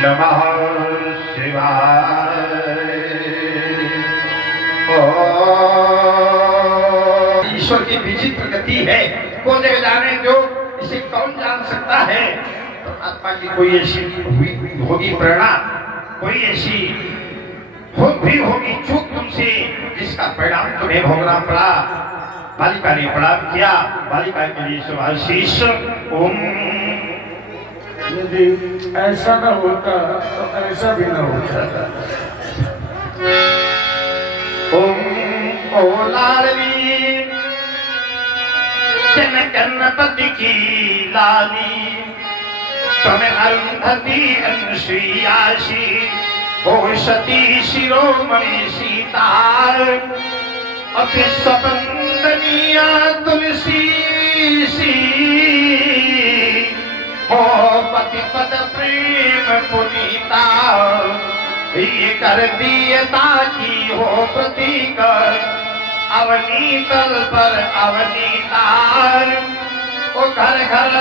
नमः शिवाय। ईश्वर की विचित्र गति है, कौन जगह जाने जो इसे कौन जान सकता है। आत्मा की कोई ऐसी होगी प्रेरणा, कोई ऐसी भी होगी चूक तुमसे जिसका परिणाम तुम्हें भोगना पड़ा। बालिका ने प्रणाम किया, बालिका के लिए शुभाशीष। ओम। यदि ऐसा न होता तो ऐसा भी न होता। ओम ओ लाडली जनकनपति की लाली, तुम्हें अरुंधति अनुसुईयासी हो सती शिरोमणि सीता, अभिष्वंदनीया तुलसी सी हो पति पद प्रेम पुनीता। ये कर दियता की हो प्रतीक, अवनी तल पर अवनीता। ओ घर घर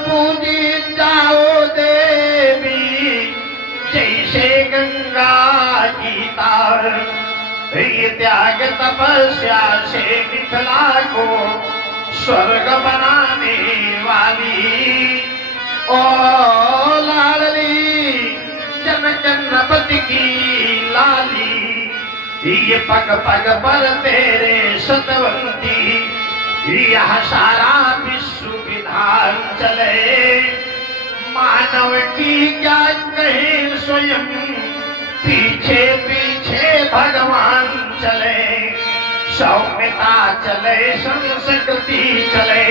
पूजी जाओ देवी, जैसे गंगा की तार। ये त्याग तपस्या से मिथिला को स्वर्ग बनाने वाली। ओ लाडली जनकनपति की लाली, ये पग पग पर तेरे सतवंती, यह सारा विश्व विधान चले। मानव की क्या कहे स्वयं, पीछे पीछे भगवान चले। सौम्यता चले, संस्कृति चले,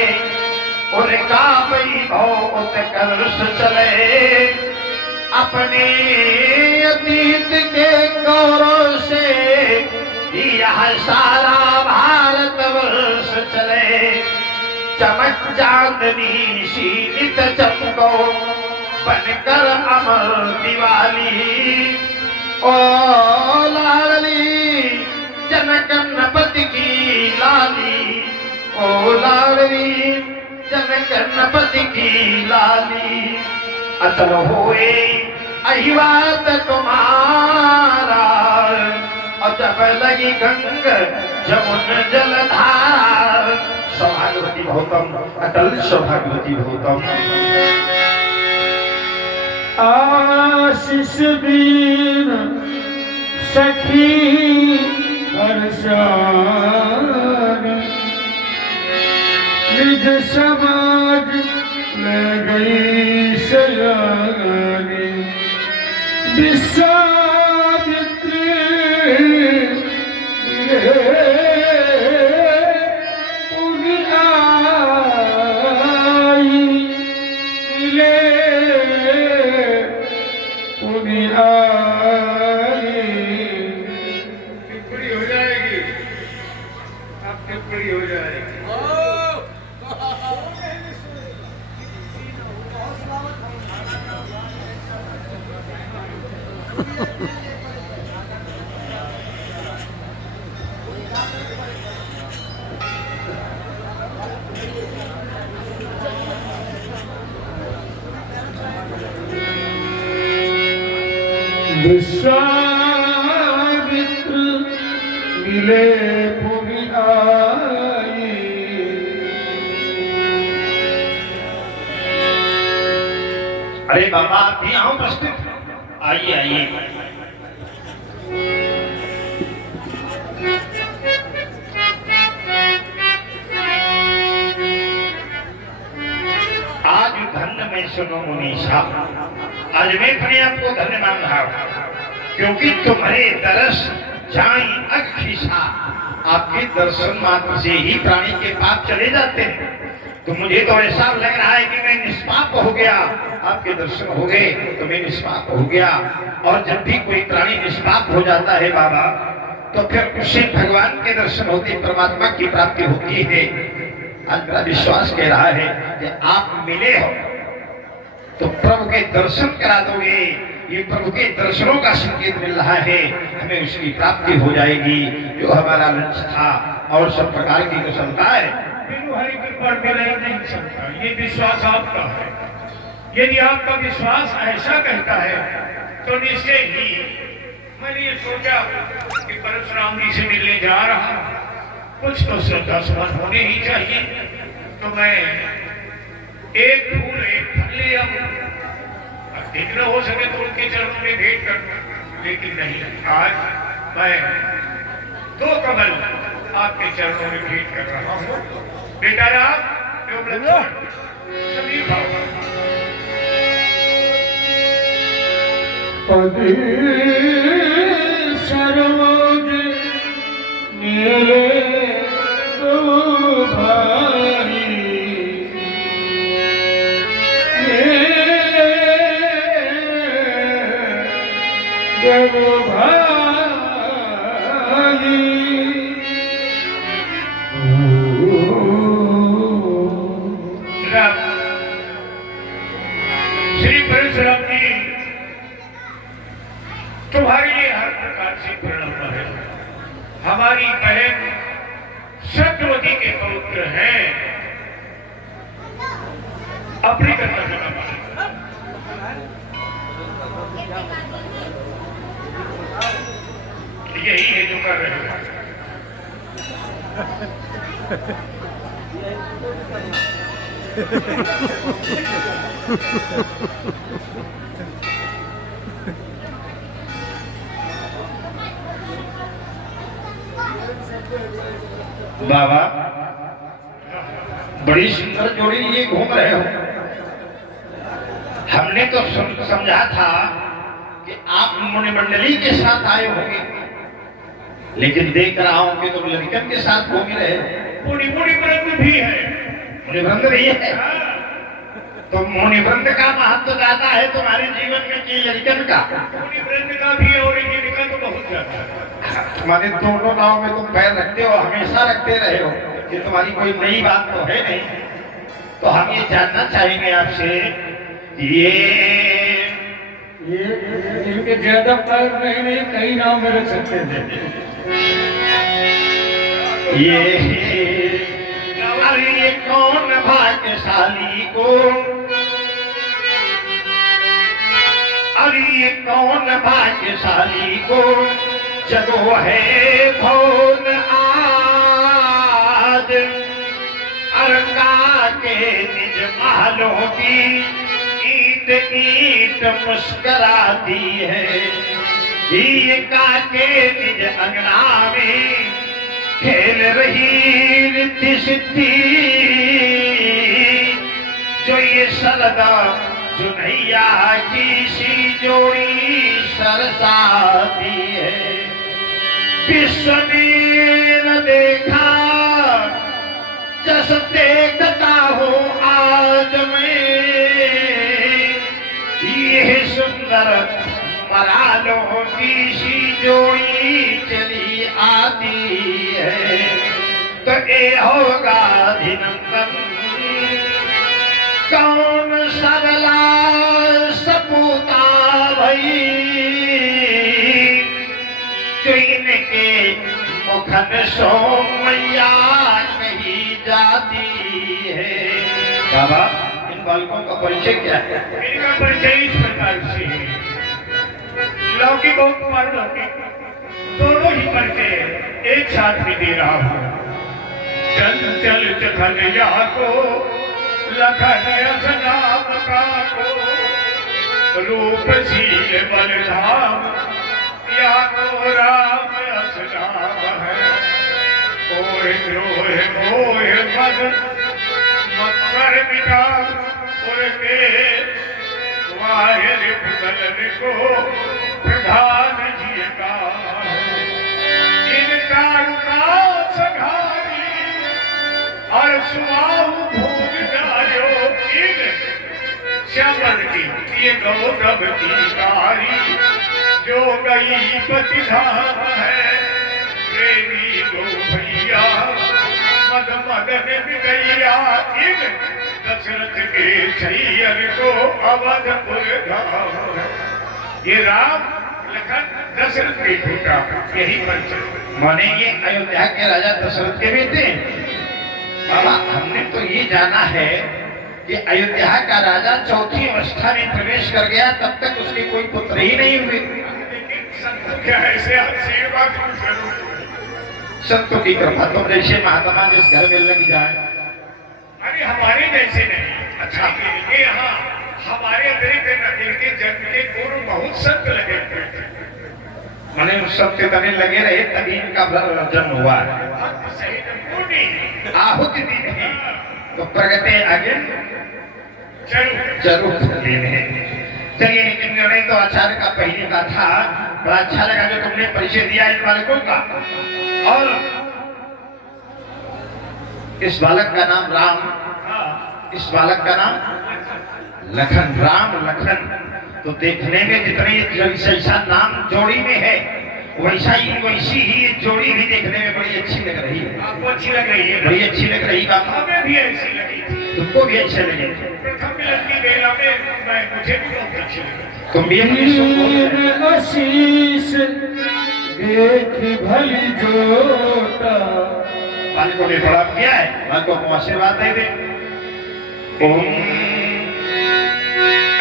उनका वैभव उत्कर्ष चले। अपने अतीत के गौरव से यह सारा भारतवर्ष चले। चमक चांदनी सी नित चमको, बनकर अमर दिवाली। ओ लाडली जनकनपति की लाली, ओ लाडली जनकनपति की लाली। अचल होए अहिवात तुम्हारा, और जब लगी गंग जमुन जलधारा। सौभाग्यवती भौतम, अटल सौभाग्यवती भौतम। आशीष दीन सखी हर्षानी, निज समाज ले गई सयानी। विश्वामित्री पुनि आई, मिले पुनि आई। टिप्पणी हो जाएगी, अब टिप्पणी हो जाएगी। विश्वामित्र मिले पुनि आई। अरे बाबा आप भी आओ, प्रस्तुत आइए आइए। आज धन्य मैं सुनो मुनीषा, आज मैं अपने आप को धन्य मान रहा हूं, क्योंकि तुम्हारे दरस जाई अखिशा, आपके दर्शन मात्र से ही प्राणी के पाप चले जाते हैं। तो मुझे तो ऐसा लग रहा है कि मैं निष्पाप हो गया, आपके दर्शन हो गए तो मैं निष्पाप हो गया। और जब भी कोई प्राणी निष्पाप हो जाता है बाबा, तो फिर उससे भगवान के दर्शन होते, परमात्मा की प्राप्ति होती है। आज मेरा विश्वास कह रहा है कि आप मिले हो, तो प्रभु के दर्शन करा दोगे, ये प्रभु के दर्शनों का संकेत मिल रहा है, हमें उसकी प्राप्ति हो जाएगी जो हमारा लक्ष्य था। और सब प्रकार की कुशलता है हरि कृपा मेरा ही नहीं सकता, ये विश्वास आपका है। यदि आपका विश्वास ऐसा कहता है तो निश्चय ही मैंने ये सोचा कि परशुराम जी से मिलने जा रहा, कुछ तो श्रद्धा सुमन होने ही चाहिए। तो मैं एक फूल एक फल ले आऊं, जितना हो सके तो उनके चरणों में भेंट कर। लेकिन नहीं, आज मैं 2 कमल आपके चरणों में भेंट कर रहा हूँ। बेटा राम एवं लक्ष्मण सभी भाव सर्वोज नीले दो भाई दो भाई श्री परशुराम जी तुम्हारे लिए हर प्रकार से प्रणम्य है। हमारी बहन सत्यवती के पवित्र हैं, अपनी कर्तव्य का पालन। यही है जो कर रहे हैं। बाबा बड़ी सुंदर जोड़ी लिए घूम रहे हो। हमने तो समझा था कि आप मुनि मंडली के साथ आए होंगे, लेकिन देख रहा हूं कि तुम लड़कन के साथ घूम रहे हो। मुनि वृंद भी है। मुनि वृंद भी है तो मुनि वृंद का महत्व ज्यादा है तुम्हारे जीवन में कि लड़कन का? मुनि वृंद का भी और इनका तो बहुत ज्यादा है। तुम्हारे दोनों नाव में तुम पैर रखते हो, हमेशा रखते रहे हो, कि तुम्हारी कोई नई बात तो है नहीं। तो हम ये जानना चाहेंगे आपसे, ये इनके ज्यादा पैर नहीं, कई नाम में रख सकते थे। ये कौन भाग्यशाली को, अरे ये कौन भाग्यशाली को जगो है भौन आज, अरंगा के निज महलों की ईट ईट मुस्कराती है। ये काके निज अंगना में खेल रही रिद्धि सिद्धि, जो ये सरदा सुनैया की सी जोड़ी सरसाती है। विश्व में न देखा जस देखता हो आज मैं, ये सुंदर मरालों की सी जोड़ी चली आती है। तो ये होगा अभिनंदन कौन सरला सपूता भई, जो इनके मुखन सो मैया नहीं जाती है। बाबा इन बालकों का परिचय क्या है? इनका परिचय इस प्रकार से है, लौकिक और परलौकिक दोनों ही परिचय एक साथ में दे रहा हूं। चंचल चखन या को लखन असनाम का को, रूपशील बलधाम या को राम असनाम है। कोई द्रोह मोह मद मत्सर मिटा उनके वाहिर पुतल को प्रधान जी का, इनका रुका सघारी और सुआहु भूल जायो। इन श्यामल की ये गौरव की कारी, जो गई पति धाम है प्रेमी गो भैया मद मदन बिगैया इन दशरथ के छैयन को अवधपुर धाम। ये राम लखन दशरथ के बेटा, यही पंच माने ये अयोध्या के राजा दशरथ के बेटे। बाबा हमने तो ये जाना है कि अयोध्या का राजा चौथी अवस्था में प्रवेश कर गया, तब तक उसके कोई पुत्र ही नहीं हुए। लेकिन संत क्या ऐसे आशीर्वाद की जरूरत है। संतों की कृपा तुम जैसे महात्मा जिस घर में लग जाए। अरे हमारे जैसे नहीं। अच्छा ये यहाँ हमारे अतिरिक्त नदी के जन्म के पूर्व बहुत संत लगे हुए थे। माने उस सब के तने लगे रहे तभी इनका जन्म हुआ। सही पूरी आहुति दी नहीं तो प्रगति आगे जरूर लेने। चलिए लेकिन निर्णय तो आचार्य का पहले का था, बड़ा अच्छा लगा जो तुमने परिचय दिया इन बालकों का। और इस बालक का नाम राम, इस बालक का नाम लखन। राम लखन तो देखने में जितने जैसा नाम जोड़ी में है वैसी ही ये जोड़ी भी देखने में बड़ी अच्छी लग रही है। आपको अच्छी लग रही है? बड़ी अच्छी लग रही बात। हमें भी ऐसी लगी थी। तुमको भी अच्छे लगे थे? प्रथम मिलन की बेला में मुझे भी बहुत अच्छी लगी। तुम भी अपनी दीन आशीष देख भली जोता। बालकों ने बड़ा किया है, बालकों को आशीर्वाद दे दे। ओम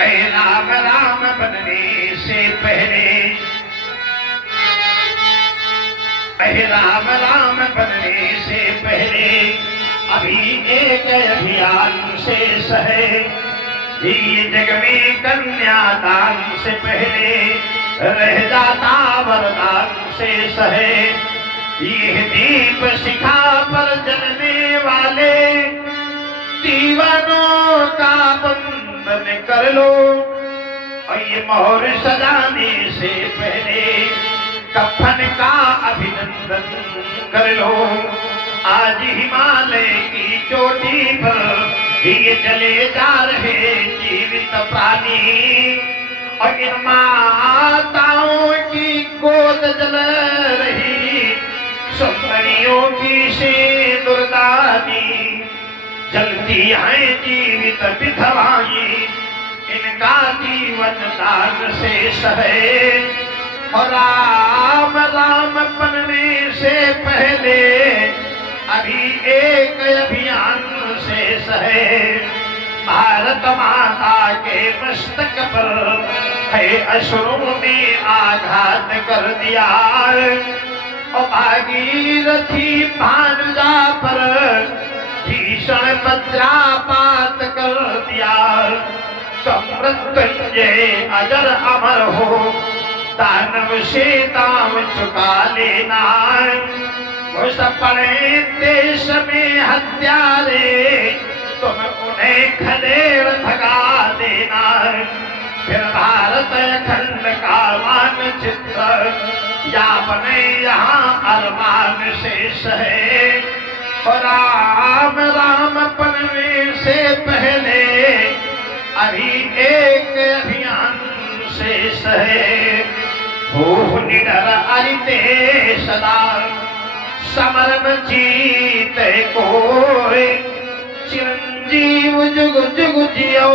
ऐ राम राम बनने से पहले, ऐ राम राम बनने से पहले अभी एक अभियान शेष है। ये जग में कन्यादान से पहले रह जाता वरदान शेष है। ये दीप शिखा पर जलने वाले दीवानों का बंधन कर लो। और ये मोहर सजाने से पहले कफन का अभिनंदन कर लो। आज हिमालय की चोटी पर ये चले जा रहे जीवित प्राणी, और इन माताओं की गोद जल रही सुंदरियों की सिंदूरदानी। जलती है जीवित विधवाएं, इनका जीवन दान शेष है। और राम राम बनने से पहले अभी एक अभियान शेष है। भारत माता के मस्तक पर है अश्रुओं ने आघात कर दिया, और भागीरथी भानुजा पर भीषण वज्रापात कर दिया। तो मृत्युंजय अजर अमर हो, दानव से दाम चुका लेना। वो सपने देश में हत्यारे, तुम उन्हें खदेड़ भगा देना। फिर भारत खंड का मानचित्र या बने यहाँ अरमान शेष है। और राम राम बनने से पहले अभी एक अभियान शेष है। हो निडर अरिते सदा समर जीते कोई, चिरंजीव जुग जुग जियो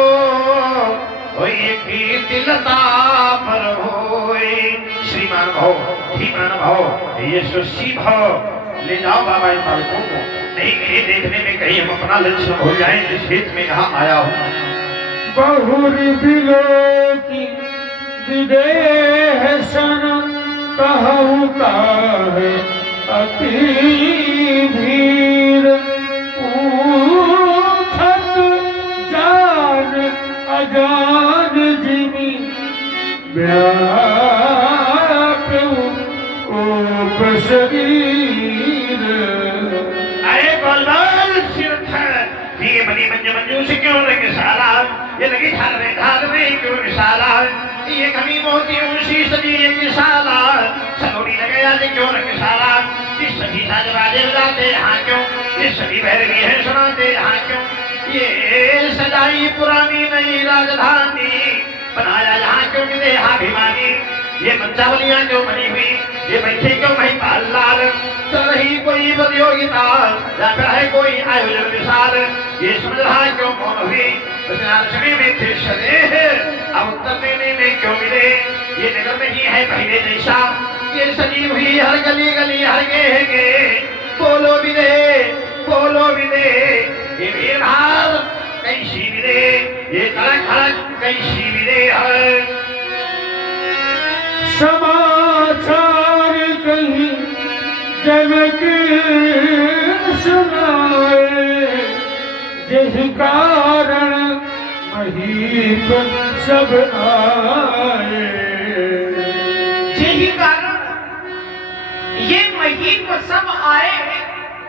कीर्ति लता पर होए। श्रीमान भाव धीमान भाव ये सुशी भाव ले जाओ बाबा इन बालकों को। नहीं ये देखने में कहीं हम अपना लक्ष्य हो जाए जिस हेत में यहाँ आया हूँ। बहुर बिलो की विदेह सन कहु काहे अति भीर। पूछत जान अजान जिमी व्याप्यु कोप शरीर। अरे बलवान सिरथ ये बनी मंजू से क्यों लगे साला, ये लगी ढाल में क्यों निशाला। ये कमी मोतियों सी सजी एक निशाला, सलोनी लगे आज क्यों लगे साला। ये सभी साज बाजे बजाते हाँ क्यों, ये सभी भैरवी है सुनाते हाँ क्यों। ये सजाई पुरानी नई राजधानी, बनाया यहाँ क्यों देहाभिमानी। ये मंचावलियां जो बनी हुई, ये बैठे क्यों महिपाल लाल, चल रही कोई प्रतियोगिता या फिर है कोई आयोजन विशाल, ये समझ रहा क्यों कौन हुई, रचनारचने में थे सदेह, अब उत्तर देने में क्यों मिले, ये नगर में ही है पहले जैसा, ये सजी हुई हर गली गली हर गे बोलो विदे, ये वीरभार कैसी विदे, ये तड़क हड़क कैसी विदे है। समाचार कहीं जनक सुनाए, जिस कारण महीप सब आए। यही कारण ये महीप सब आए,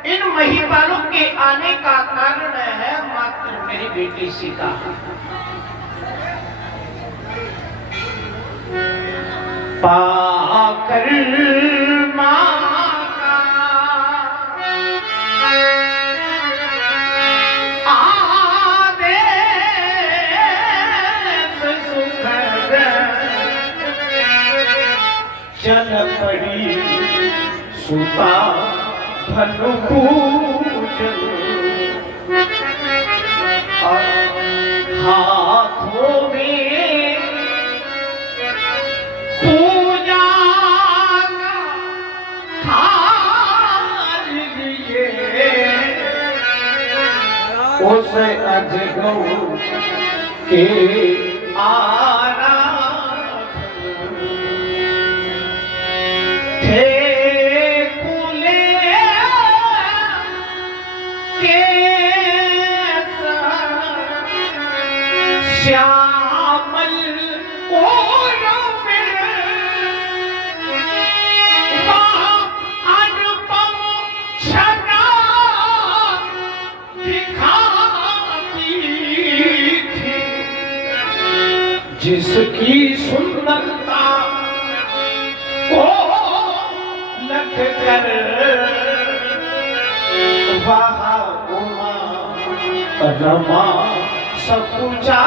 इन महीपालों के आने का कारण है मात्र मेरी बेटी सीता। पाकर माँ का आदेश सुखद, चल पड़ी सुता धनु पूजन, हाथों में पूजा का थाल लिए, उस अजगौ के आराधन थे खुले श्यामल ओरों में वहाँ अनुपम छटा दिखाती थी, जिसकी सुंदरता को लख कर वहाँ उमा रमा सकुचा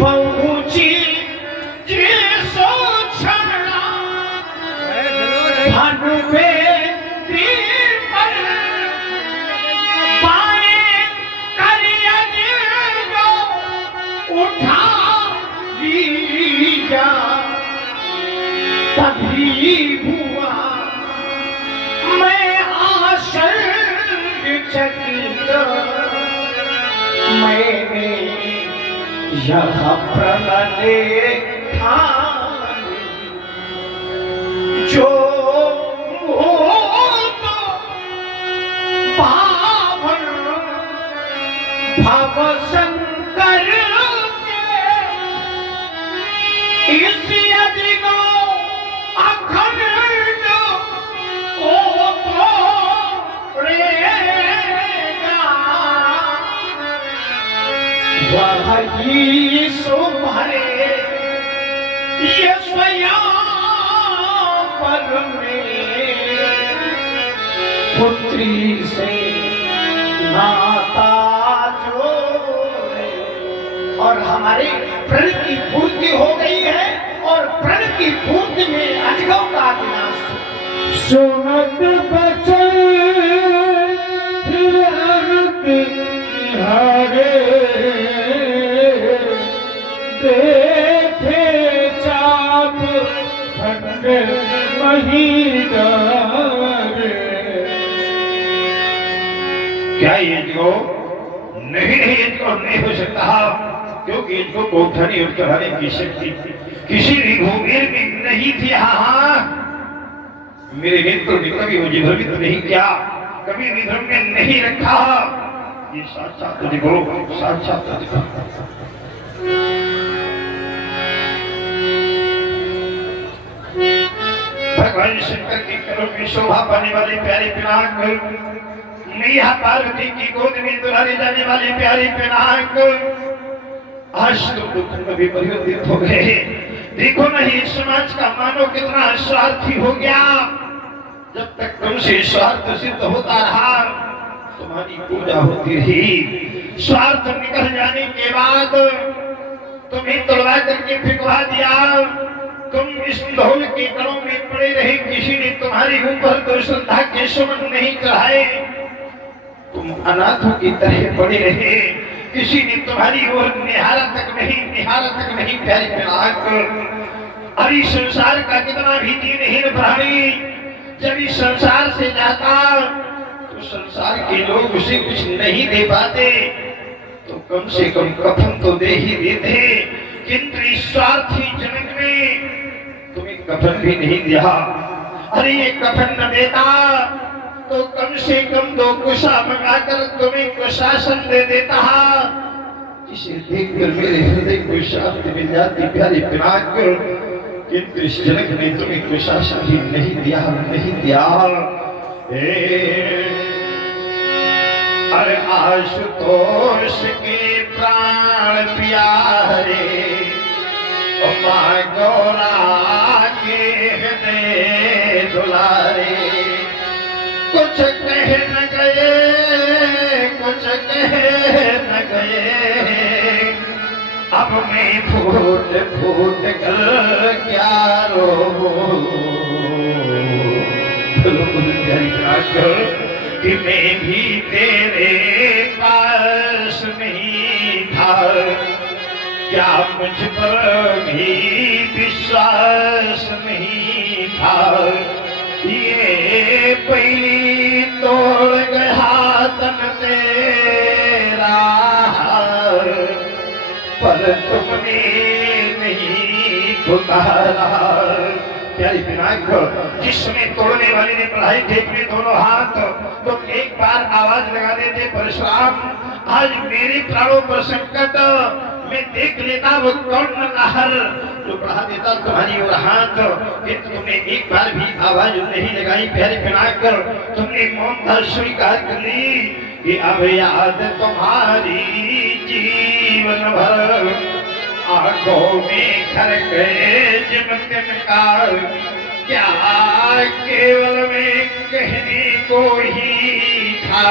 पहुंची जिसो छड़ा धनु पे पर पाए करियन को उठा लिया, तभी हुआ मैं आश्चर्यचकित, मैंने यह प्रण था जो पावन भव शंकर के इस अदिगो अखंड को तोड़ेगा, वही सुभरे ये स्वयं पर में पुत्री से नाता जोड़े, और हमारी प्रण की पूर्ति हो गई है, और प्रण की पूर्ति में अजगौ का विनाश। सुनत बचन फिर अनंत निहारे, देखे चाप खंड मही डारे। क्या ये जो नहीं इनको नहीं हो सकता, क्योंकि इनको कोठनी और चढ़ाने की शक्ति किसी भी भूमिर में नहीं थी। हाँ मेरे मित्र ने कभी मुझे भ्रमित नहीं किया, कभी भी भ्रम में नहीं रखा। ये साक्षात देखो, साक्षात देखो। भगवान शंकर की करोड़ में शोभा पाने वाले प्यारे पिनाक, मैया पार्वती की गोद में दुलारे जाने वाले प्यारे पिनाक, आज तो दुख कभी परिवर्तित हो गए। देखो ना ये समाज का मानव कितना स्वार्थी हो गया। जब तक तुमसे स्वार्थ सिद्ध होता रहा, तुम्हारी पूजा होती रही। स्वार्थ निकल जाने के बाद तुम्हें तोड़वा करके फिकवा दिया, तुम इस धौल के कणों में पड़े रहे, किसी ने तुम्हारे ऊपर दुष्टता के सुमन नहीं चढ़ाए, तुम अनाथों की तरह पड़े रहे, किसी ने तुम्हारी ओर निहारा तक नहीं प्यारी पिनाक। अरे संसार का कितना भी दीनहीन प्राणी जब इस संसार से जाता तो संसार के लोग उसे कुछ नहीं दे पाते, तो कम से कम कफन तो दे ही देते, किंतु इस स्वार्थी जनक ने तुम्हें कफन भी नहीं दिया। अरे ये कफन न देता तो कम से कम 2 कुशा मंगाकर तुम्हें कुशासन दे देता, जिसे देखकर मेरे हृदय को शांति मिल जाती प्यारी पिनाक। किंतु इस जनक ने तुम्हें कुशासन ही नहीं दिया। अरे आशुतोष के प्राण प्यारे माँ गौरा के हृदय दुलारे, कुछ कह न गए, अब मैं फूट कर क्या रो कि मैं भी तेरे पास नहीं था, क्या मुझ पर भी विश्वास नहीं था, ये पहली तोड़ गया तन तेरा, पर तुमने नहीं उतारा। प्यारी पिनाक, जिस समय तोड़ने वाले ने बढ़ाई टेक में दोनों हाथ, तो एक बार आवाज लगा देते परशुराम, आज मेरे प्राणों पर संकट, मैं देख लेता वो कौन नहर जो बढ़ा देता तुम्हारी ओर हाथ, किंतु तुमने एक बार भी आवाज नहीं लगाई। प्यारी पिनाक, तुमने मौन स्वीकार कर ली कि अब याद तुम्हारी जीवन भर आंखों में घर गए चमत्कार, क्या केवल में कहने को ही था,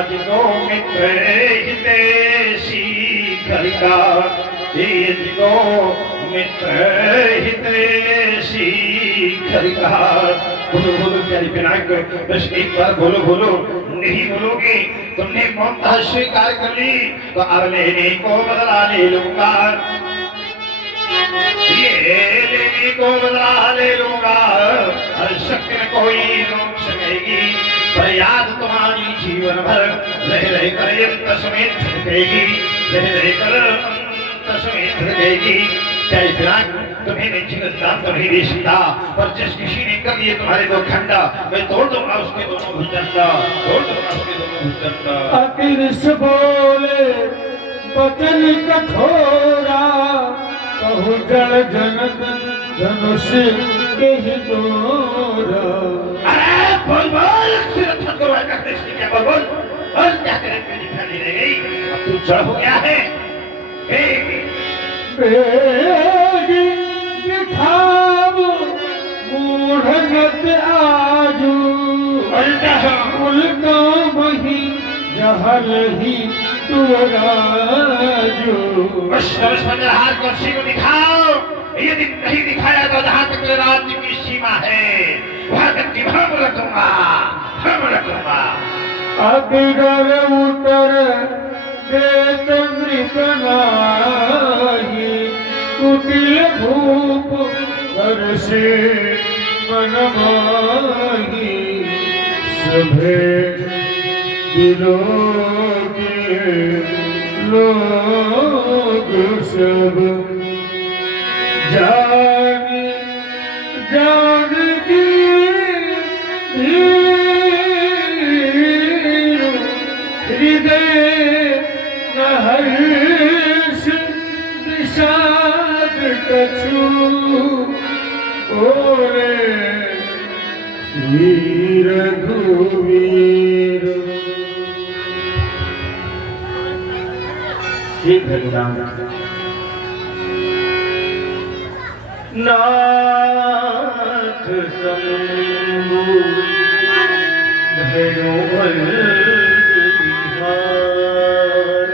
अजगो मित्र हितैषी घर का, अजगो मित्र हितैषी घर का। बोलो प्यारी पिनाक, बस एक बार बोलो, नहीं बोलोगे तुमने ममता स्वीकार कर ली तो अब लेने को बदला ले लूंगा, ये लेने को बदला ले लूंगा, हर शक्ति में कोई रोक सकेगी, पर याद तुम्हारी जीवन भर रह कर अंत समेत थकेगी, रह कर अंत समेत थकेगी। प्यारी पिनाक, तुम्हें जीवन दान तो नहीं दे सकता, पर जिस किसी ने कर दिए तुम्हारे 2 खंडा, मैं तोड़ दूंगा उसके दोनों भुजदंडा, तोड़ दूंगा उसके दोनों भुजदंडा। अतिरिस बोले बचन कठोरा, कहु जल जनक धनुष के ही डोरा। अरे बोल सिर ठक्कर वाला कृष्ण क्या बोल और क्या तेरे पे दिखाई दे गई, अब तू चढ़ हो गया है। बेगी दिखाव मूढ़नत आजू, उल्टा वही जहल ही तुअराजू। बस हाथ को उसी को दिखाओ, यदि नहीं दिखाया तो जहाँ तक राज्य की सीमा है वहाँ तक की हम रखूंगा। अतिगर उतर बेतंद्री बनाही, कुटिल भूप कर से मन माही, सभे दिलों के लोग सब जान की हृदय हर्ष विषाद कछु, ओरे श्री रघुवीर। श्री भगवान नाथ शंभु धनुबल विहार,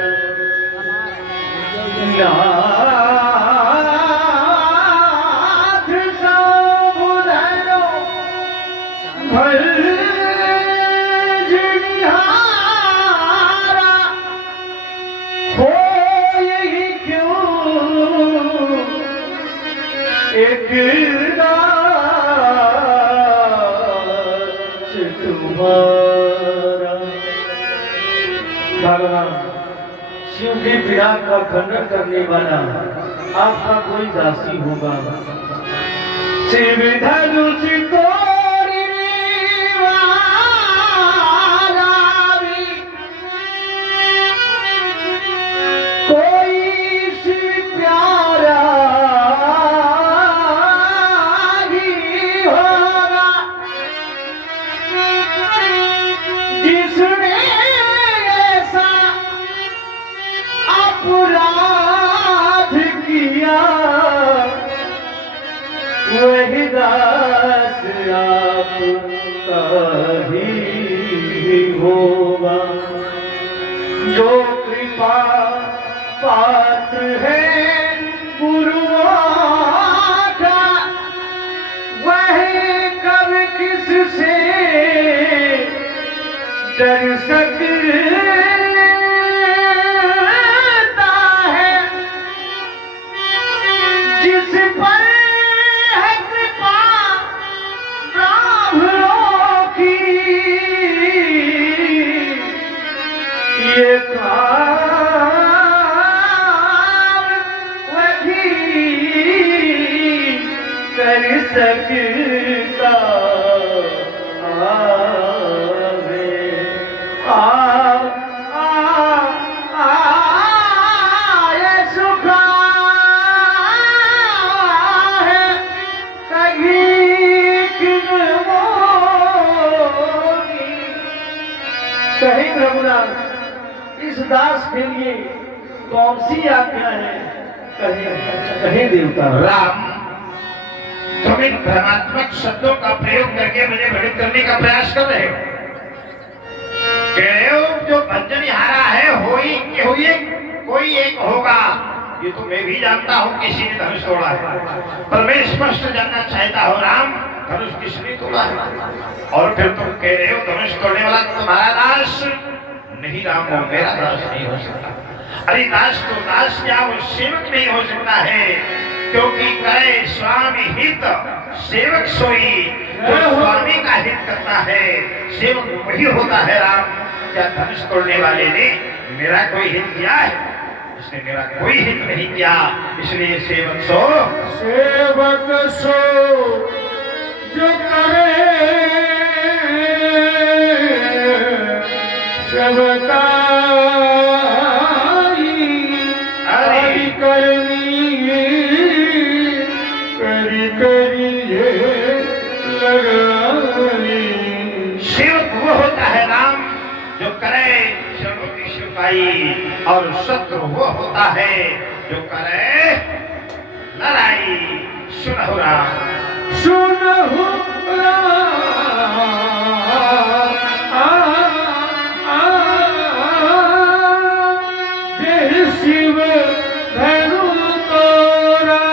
नाथ एक दास तुम्हारा। भगवान शिव की पीड़ा का खंडन करने वाला आपका कोई दासी होगा। शिव धनुष तोड़ने वाला भी कोई शिव प्यारा ही होगा, जिसने ऐसा अपराध किया वही दास आपका ही होगा। जो कृपा पात्र है गुरुओं का, वह कब किससे डर सकता है। जिस पर है कृपा ब्राह्मणों की, ये काम वही कर सकता ये सुखा है कहीं कहीं रघुनाथ, इस दास के लिए कौन सी आज्ञा है? कहीं कहीं देवता। राम, तुम इन भ्रमात्मक शब्दों का प्रयोग करके मुझे भ्रमित करने का प्रयास कर रहे हो। कह रहे हो जो बंजनिहारा है कोई एक होगा। ये तो मैं भी जानता हूँ किसी ने धनुष तोड़ा है, पर मैं स्पष्ट जानना चाहता हूँ राम, धनुष किसने तोड़ा है? और फिर तुम कह रहे हो धनुष तोड़ने वाला तुम्हारा दास नहीं। राम, वो मेरा दास नहीं हो सकता। अरे दास तो दास क्या, वो सेवक नहीं हो सकता है, क्योंकि करे स्वामी हित सेवक सोई। जो स्वामी का हित करता है सेवक वही होता है। राम, क्या धनुष तोड़ने वाले ने मेरा कोई हित किया है? इसने मेरा कोई हित नहीं किया, इसलिए सेवक सो जो करे सबकाई हरि करनी करी करिए लगाई। सेवक वो होता है राम जो करे शरणों की शिकाई, और शत्रु वो होता है जो करे लड़ाई। सुनहु राम, सुनहु शिव धनु तोरा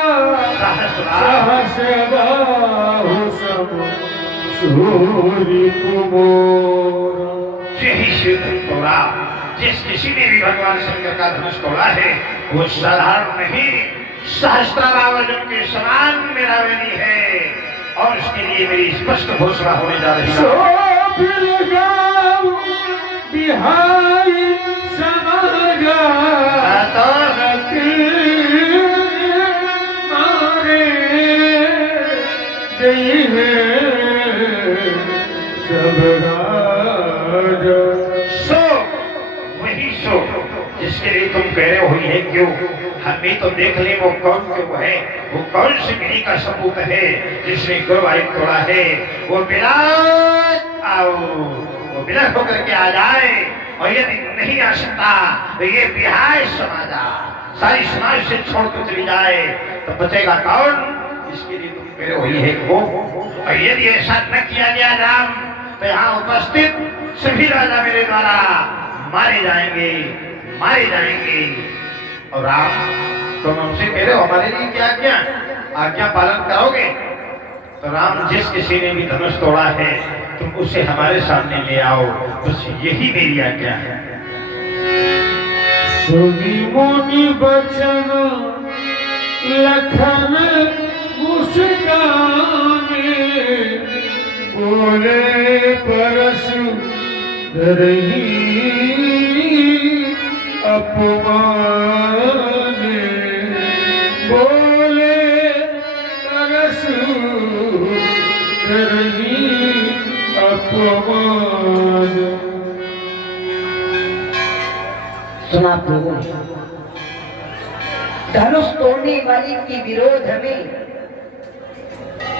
सहस बाहु सब सूर्य कुमोरा। यही शिव तोड़ा, जिस किसी ने भी भगवान शंकर का धनुष तोड़ा है वो साधारण नहीं, सहस्त्रारावजन के समान मेरा बनी है, और उसके लिए मेरी स्पष्ट घोषणा होने जा रही है। बिहारी समगा मारे गई है सब राजा। सो वही सो जिसके लिए तुम कह रहे हो ये क्यों, हमें तो देख ले वो कौन क्यों है, वो कौन सी गिरी का सबूत है जिसने गुरुवायुर तोड़ा है। वो विराट आओ, वो विराट होकर के आ जाए, और यदि नहीं आ सकता तो ये बिहार समाज सारी समाज से छोड़ कर चली जाए तो बचेगा कौन? इसके लिए तुम कह रहे हो ये वो। और यदि ऐसा न किया गया राम तो यहाँ उपस्थित सभी राजा मेरे द्वारा मारे जाएंगे। और राम, तुम हमसे कह रहे हो हमारे लिए क्या आज्ञा पालन करोगे? तो राम, जिस किसी ने भी धनुष तोड़ा है तुम उसे हमारे सामने ले आओ, बस यही मेरी आज्ञा है। सुनी मुनि बचन लखन मुस्काने बोले परशु रही अपमाने बोले परशु रही अपमान। सुना प्रभु, धनुष तोड़ने वाले के विरोध में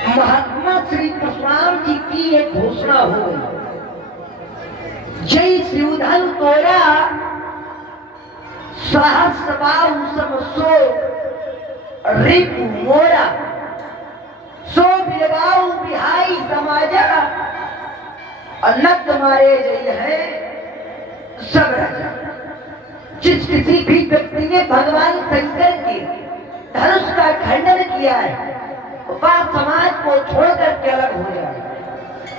महात्मा श्री परशुराम जी की एक घोषणा हो गई। जय शिवधन तोड़ा सहस्रबाहु समसो रिपु मोरा सो बिलबाऊ बिहाई समाजा अन्नत मारे जय है सब राजा। जिस किसी भी व्यक्ति ने भगवान शंकर के धनुष का खंडन किया है वह समाज को छोड़कर के अलग हो जाए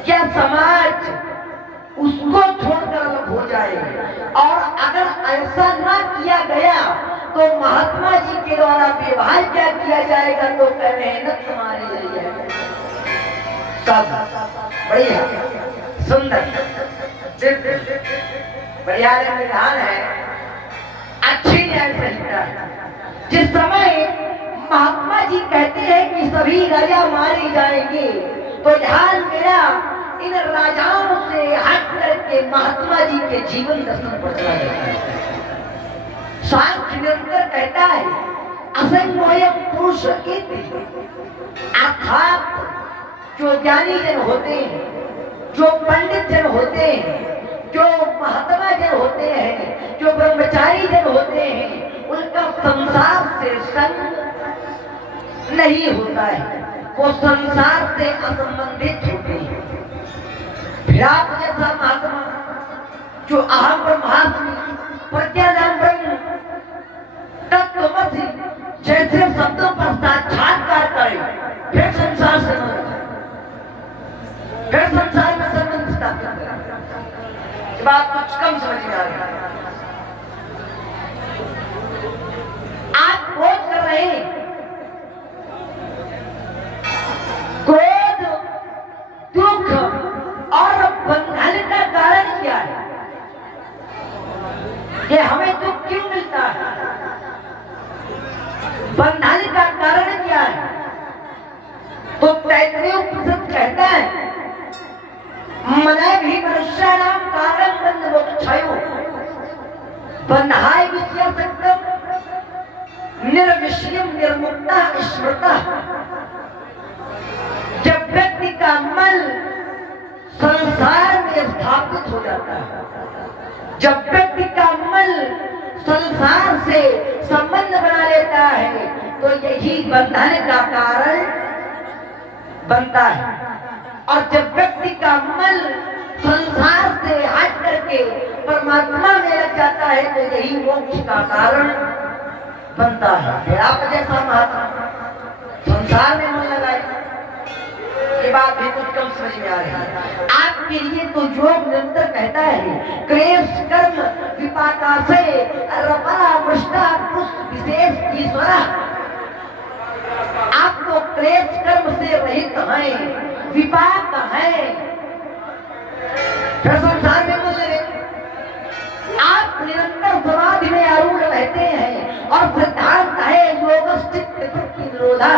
या समाज उसको छोड़कर अलग हो जाए। और अगर ऐसा ना किया गया तो महात्मा जी के द्वारा व्यवहार क्या किया जाएगा तो कह रहे हैं न तुम्हारे लिए सब बढ़िया सुंदर बढ़िया विधान है, अच्छी न्याय संहिता है। जिस समय महात्मा जी कहते हैं कि सभी राजा मारे जाएंगे तो ध्यान मेरा इन राजाओं से हट करके महात्मा जी के जीवन दर्शन पर चला जाता है। सांख्य निरंतर कहता है असंगोयम पुरुष इति, अर्थात जो ज्ञानी जन होते हैं, जो पंडित जन होते हैं, जो महात्मा जन होते हैं, जो ब्रह्मचारी जन होते हैं, उनका संसार से संग नहीं होता है, वो संसार से असंबंधित होते हैं। फिर आप जैसा महात्मा जो अहम ब्रह्मास्मि प्रज्ञानाम ब्रह्म तत्वमसि जैसे शब्दों पर साक्षात्कार करे फिर संसार से फिर संसार में संबंध स्थापित करे। बात कुछ कम समझ में आ रही है। आप क्रोध कर रहे हैं, क्रोध दुख और बंधन का कारण क्या है? ये हमें दुख क्यों मिलता है? बंधन का कारण क्या है? तो तैतरीय उपनिषद कहता है मनाय भी मनुष्याणाम कारण बंध मोक्षायो बंधाय विषयासक्तम निर्विषयम निर्मुक्ता स्मृता। जब व्यक्ति का मन संसार में स्थापित हो जाता है, जब व्यक्ति का मन संसार से संबंध बना लेता है तो यही बंधन का कारण बनता है। और जब व्यक्ति का मन संसार से हट करके परमात्मा में लग जाता है तो यही मोक्ष का कारण बनता है। फिर आप जैसा महात्मा संसार में मन लगाए, ये बात भी कुछ कम समझ में आ रही है आपके लिए। तो योग निरंतर कहता है क्लेश कर्म विपाका से रपरा मृष्टा पुष्ट विशेष ईश्वरा। आप तो क्लेश कर्म से रहित हैं, विपाक है, फिर संसार में मन लगे। आप निरंतर समाधि में आरूढ़ रहते हैं और सिद्धांत है योगस्थित निरोधा।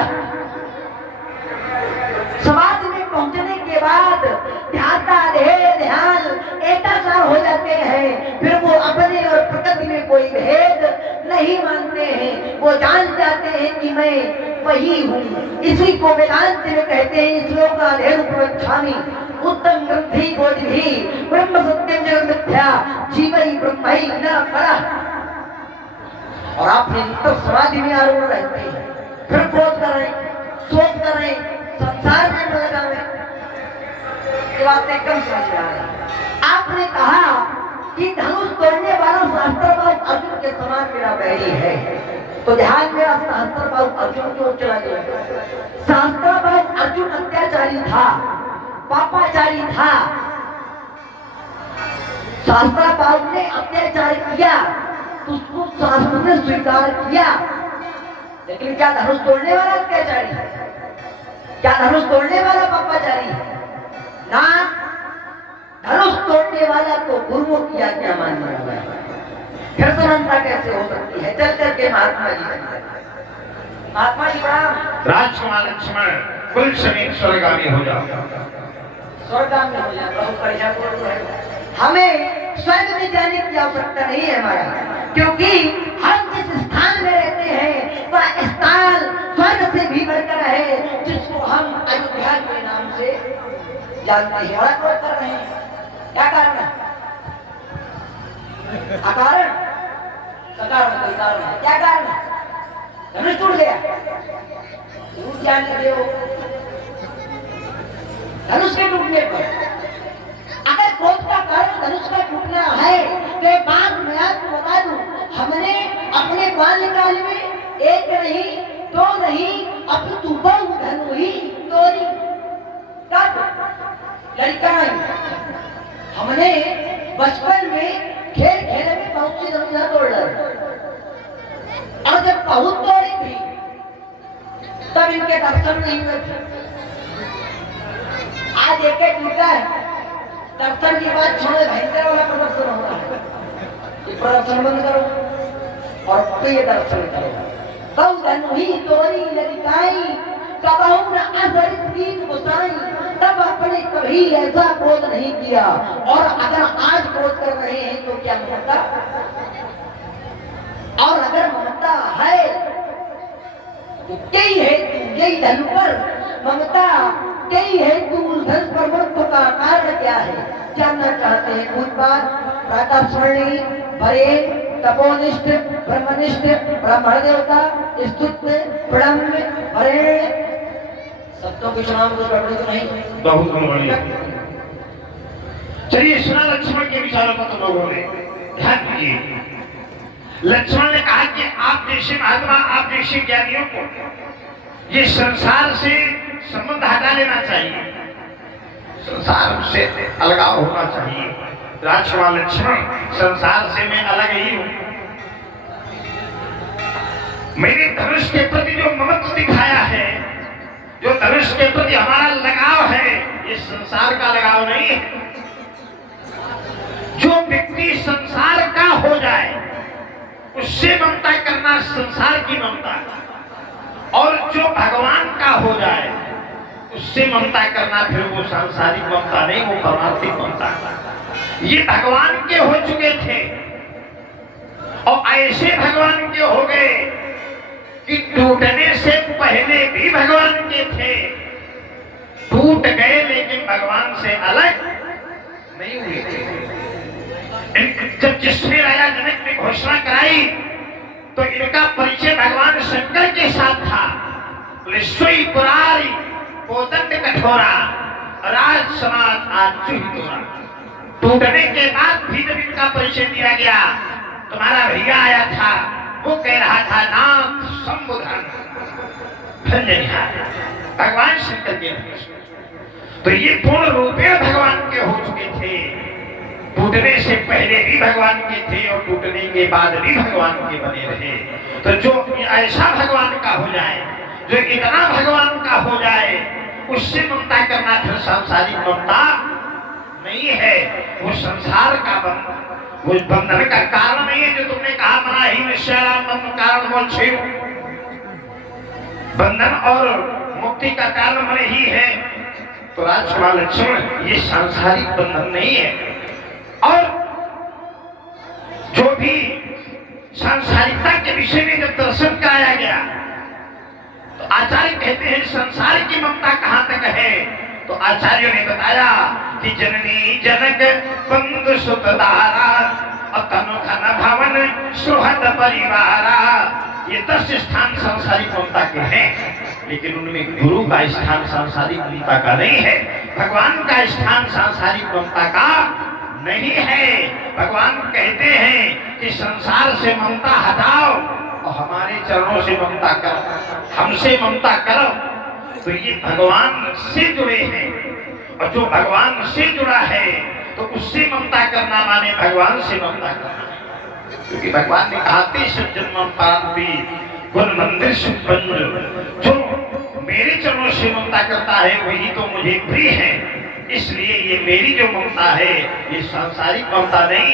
समाधि में पहुंचने के बाद ध्यान एकाकार हो जाते हैं। फिर वो अपने और प्रकृति में कोई भेद नहीं मानते हैं, वो जान जाते हैं कि मैं वही हूँ। इसी को वेदांत में कहते हैं श्लोकाधेनु प्रवक्ष्यामि उत्तम ग्रंथि बोधि ब्रह्म सत्यम जगत मिथ्या जीवई ब्रह्मई न परा। और आप निरंतर समाधि में आरूढ़ रहते हैं, फिर क्रोध कर रहे, शोक कर रहे, संसार में लगा हुए, ये बात एकदम समझ में आ रही। आपने कहा कि धनुष तोड़ने वाला सहस्त्रबाहु अर्जुन के समान मेरा बैरी है, तो ध्यान मेरा सहस्त्रबाहु अर्जुन की ओर चला गया। सहस्त्रबाहु अर्जुन अत्याचारी था, पापाचारी था। सहस्त्रबाहु ने अत्याचार किया तो उसको शास्त्र ने स्वीकार किया, लेकिन क्या धनुष तोड़ने वाला अत्याचारी है? क्या धनुष तोड़ने वाला पापाचारी है? ना, धनुष तोड़ने वाला तो गुरुमुख की आज्ञा मानने वाला है। फिर समानता कैसे हो सकती है? चल करके महात्मा जी से मिलते। महात्मा जी प्रणाम। राजकुमार लक्ष्मण कुल समेत स्वर्गामी हो जाओ। स्वर्गामी हो जाए, बहुत बढ़िया बोल रहे हो। हमें स्वर्ग में जाने की आवश्यकता नहीं है हमारा, क्योंकि हम जिस स्थान में रहते हैं वह स्थान स्वर्ग से भी बढ़कर है, जिसको हम अयोध्या के नाम से जानते हैं। और क्रोध कर रहे हैं, क्या कारण है? अकारण, सकारण कोई कारण है? क्या कारण है? धनुष टूट गया, टूट जाने दो। धनुष के टूटने पर अगर क्रोध का कारण धनुष का टूटना है तो एक बात मैं आपको बता दूं, हमने अपने बाल्यकाल में एक नहीं, दो नहीं, अब तो बहु धनु ही तोड़ी। तब लड़काई हमने बचपन में खेल खेले में बहुत सी धनुषा तोड़ ली, और जब बहुत तोड़ी थी तब इनके दर्शन नहीं हुए थे। आज एक एक टूटा है, दर्शन की बात छोड़ो, भयंकर वाला प्रदर्शन होता है। ये प्रदर्शन बंद करो और प्रिय दर्शन करो। बहु धनु ही तोरी ललिताई, कबहु न अजरित कीट गोसाई। तब आपने कभी ऐसा क्रोध नहीं किया, और अगर आज क्रोध कर रहे हैं तो क्या ममता? और अगर ममता है तो यही है, यही धनु पर ममता कई है, तू धन प्रवृत्त का कारण क्या है? जानना चाहते हैं कुछ बात? प्रातः स्वर्णी भरे तपोनिष्ठ ब्रह्मनिष्ठ ब्राह्मण देवता स्तुत्य प्रणम्य भरे। शब्दों के नाम कुछ गड़बड़ी तो नहीं? बहुत बढ़िया। चलिए सुना लक्ष्मण के विचारों को तुम लोगों ने ध्यान दीजिए। लक्ष्मण ने कहा कि आप जैसे महात्मा, आप जैसे ज्ञानियों को ये संसार से संबंध हटा लेना चाहिए, संसार से अलगाव होना चाहिए। राजकुमार लक्ष्मण, संसार से मैं अलग ही हूं। मेरे धनुष के प्रति जो ममत्व दिखाया है, जो धनुष के प्रति हमारा लगाव है, ये संसार का लगाव नहीं है। जो व्यक्ति संसार का हो जाए उससे ममता करना संसार की ममता, और जो भगवान का हो जाए उससे ममता करना फिर वो सांसारिक ममता नहीं, वो परमार्थिक ममता। ये भगवान के हो चुके थे और ऐसे भगवान के हो गए कि टूटने से पहले भी भगवान के थे, टूट गए लेकिन भगवान से अलग नहीं हुए थे। जब जिसने राजा जनक ने घोषणा कराई तो इनका परिचय भगवान शंकर के साथ था। सोई पुरारी कोदंड कठोरा, राज समाज आज चूहितोरा। टूटने के बाद भी जब इनका परिचय दिया गया, तुम्हारा भैया आया था, वो कह रहा था नाथ संबुधन भगवान शंकर के। तो ये पूर्ण रूपेण भगवान के हो चुके थे, टूटने से पहले भी भगवान के थे और टूटने के बाद भी भगवान के बने रहे। तो जो ऐसा भगवान का हो जाए, जो इतना भगवान का हो जाए, उससे ममता करना फिर सांसारिक ममता नहीं है, वो संसार का बंधन, वो बंधन का कारण नहीं है। जो तुमने कहा मना ही निश्चयानंद कारण मोक्ष, बंधन और मुक्ति का कारण मन ही है। तो राजकुमार लक्ष्मण, ये सांसारिक बंधन नहीं है। और जो भी सांसारिकता के विषय में जब दर्शन कराया गया तो आचार्य कहते हैं संसार की ममता कहां तक है। तो आचार्यों ने बताया कि जननी जनक बंधु सुतदारा तनु धन भवन सुहृद परिवारा, ये 10 स्थान सांसारिक ममता के हैं, लेकिन उनमें गुरु का स्थान सांसारिक ममता का नहीं है, भगवान का स्थान सांसारिक ममता का नहीं है। भगवान कहते हैं कि संसार से ममता हटाओ और हमारे चरणों से ममता करो, हमसे ममता करो। तो ये भगवान से जुड़े हैं, और जो भगवान से जुड़ा है तो उससे ममता करना माने भगवान से ममता करना। क्योंकि भगवान ने कहा थे सज्जन पांति गुण मंदिर सुबंध, जो मेरे चरणों से ममता ममता करता है वही तो मुझे प्रिय है। इसलिए ये मेरी जो ममता है ये सांसारिक ममता नहीं,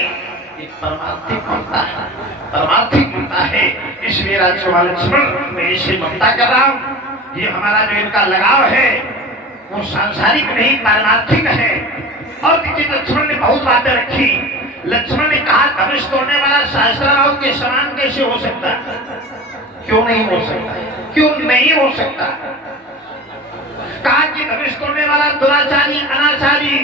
ये परमार्थिक ममता है, परमार्थिक ममता है। इसलिए राजकुमार लक्ष्मण मैं इससे ममता कर रहा हूँ। ये हमारा जो इनका लगाव है वो सांसारिक नहीं पारमार्थिक है। और देखिए लक्ष्मण ने बहुत बातें रखी। लक्ष्मण ने कहा धनुष तोड़ने वाला सहस्त्रबाहु के समान कैसे हो सकता है? क्यों नहीं हो सकता? क्यों नहीं हो सकता? कहा कि धनुष तोड़ने वाला दुराचारी अनाचारी,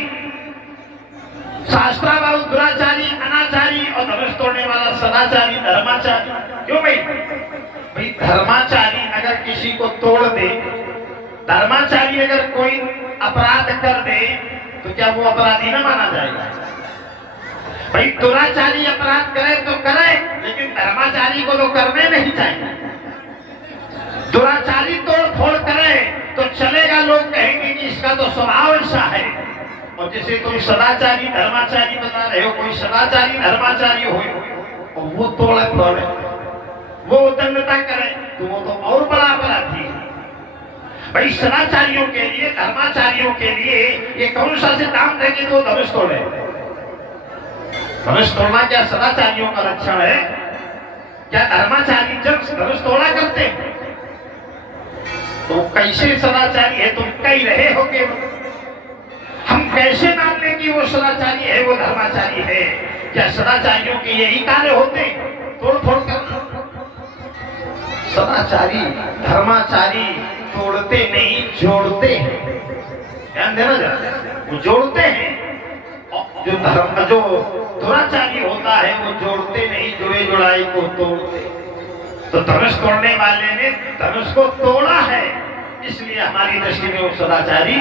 सहस्त्रबाहु दुराचारी अनाचारी और धनुष तोड़ने वाला सदाचारी धर्माचारी। क्यों भाई? भाई धर्माचारी अगर किसी को तोड़ दे, धर्माचारी अगर कोई अपराध कर दे तो क्या वो अपराधी न माना जाएगा? भाई दुराचारी अपराध करे तो करे, लेकिन धर्माचारी को तो करने नहीं चाहिए। दुराचारी तोड़ फोड़ करे तो चलेगा, लोग कहेंगे कि इसका तो स्वभाव ऐसा है। और जैसे तुम सदाचारी धर्माचारी बता रहे हो, कोई सदाचारी धर्माचारी हो और वो तोड़े फोड़े, वो उद्दंडता करे तो वो तो और बड़ा अपराधी है। भाई सदाचारियों के लिए, धर्माचारियों के लिए ये कौन सा सिद्धांत है कि वो धनुष तोड़े? धनुष तोड़ना क्या सदाचारियों का लक्षण है? क्या धर्माचारी जब धनुष तोड़ा करते हैं तो कैसे सदाचारी है? तुम कह रहे हो कि हम कैसे मान लें कि वो सदाचारी है, वो धर्माचारी है? क्या सदाचारियों के यही कार्य होते तोड़ फोड़ करना? सदाचारी धर्माचारी तोड़ते नहीं जोड़ते हैं। ध्यान देना जरा, वो जोड़ते हैं। जो धर्म जो दुराचारी होता है वो जोड़ते नहीं, जुड़े जुड़ाई को तोड़ते। तो धनुष तोड़ने वाले ने धनुष को तोड़ा है, इसलिए हमारी दृष्टि में वो सदाचारी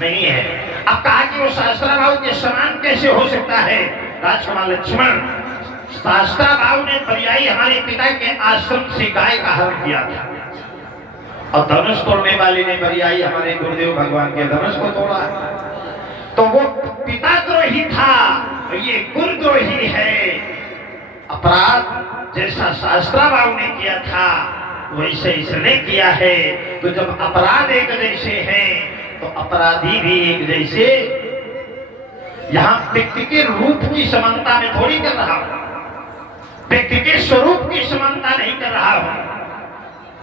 नहीं है। अब कहा कि वो सहस्त्रबाहु के समान कैसे हो सकता है? राजकुमार लक्ष्मण, सहस्त्रबाहु ने पर्यायी हमारे पिता के आश्रम से गाय का हरण किया था और धनुष तोड़ने वाले ने पर्यायी हमारे गुरुदेव भगवान के धनुष को तोड़ा। तो वो पिताद्रोही था, ये गुरुद्रोही है। अपराध जैसा सहस्त्रबाहु ने किया था वैसे इसने किया है। तो जब अपराध एक जैसे हैं तो अपराधी भी एक जैसे। यहाँ व्यक्ति के रूप की समानता में थोड़ी कर रहा हूं, व्यक्ति के स्वरूप की समानता नहीं कर रहा हूं,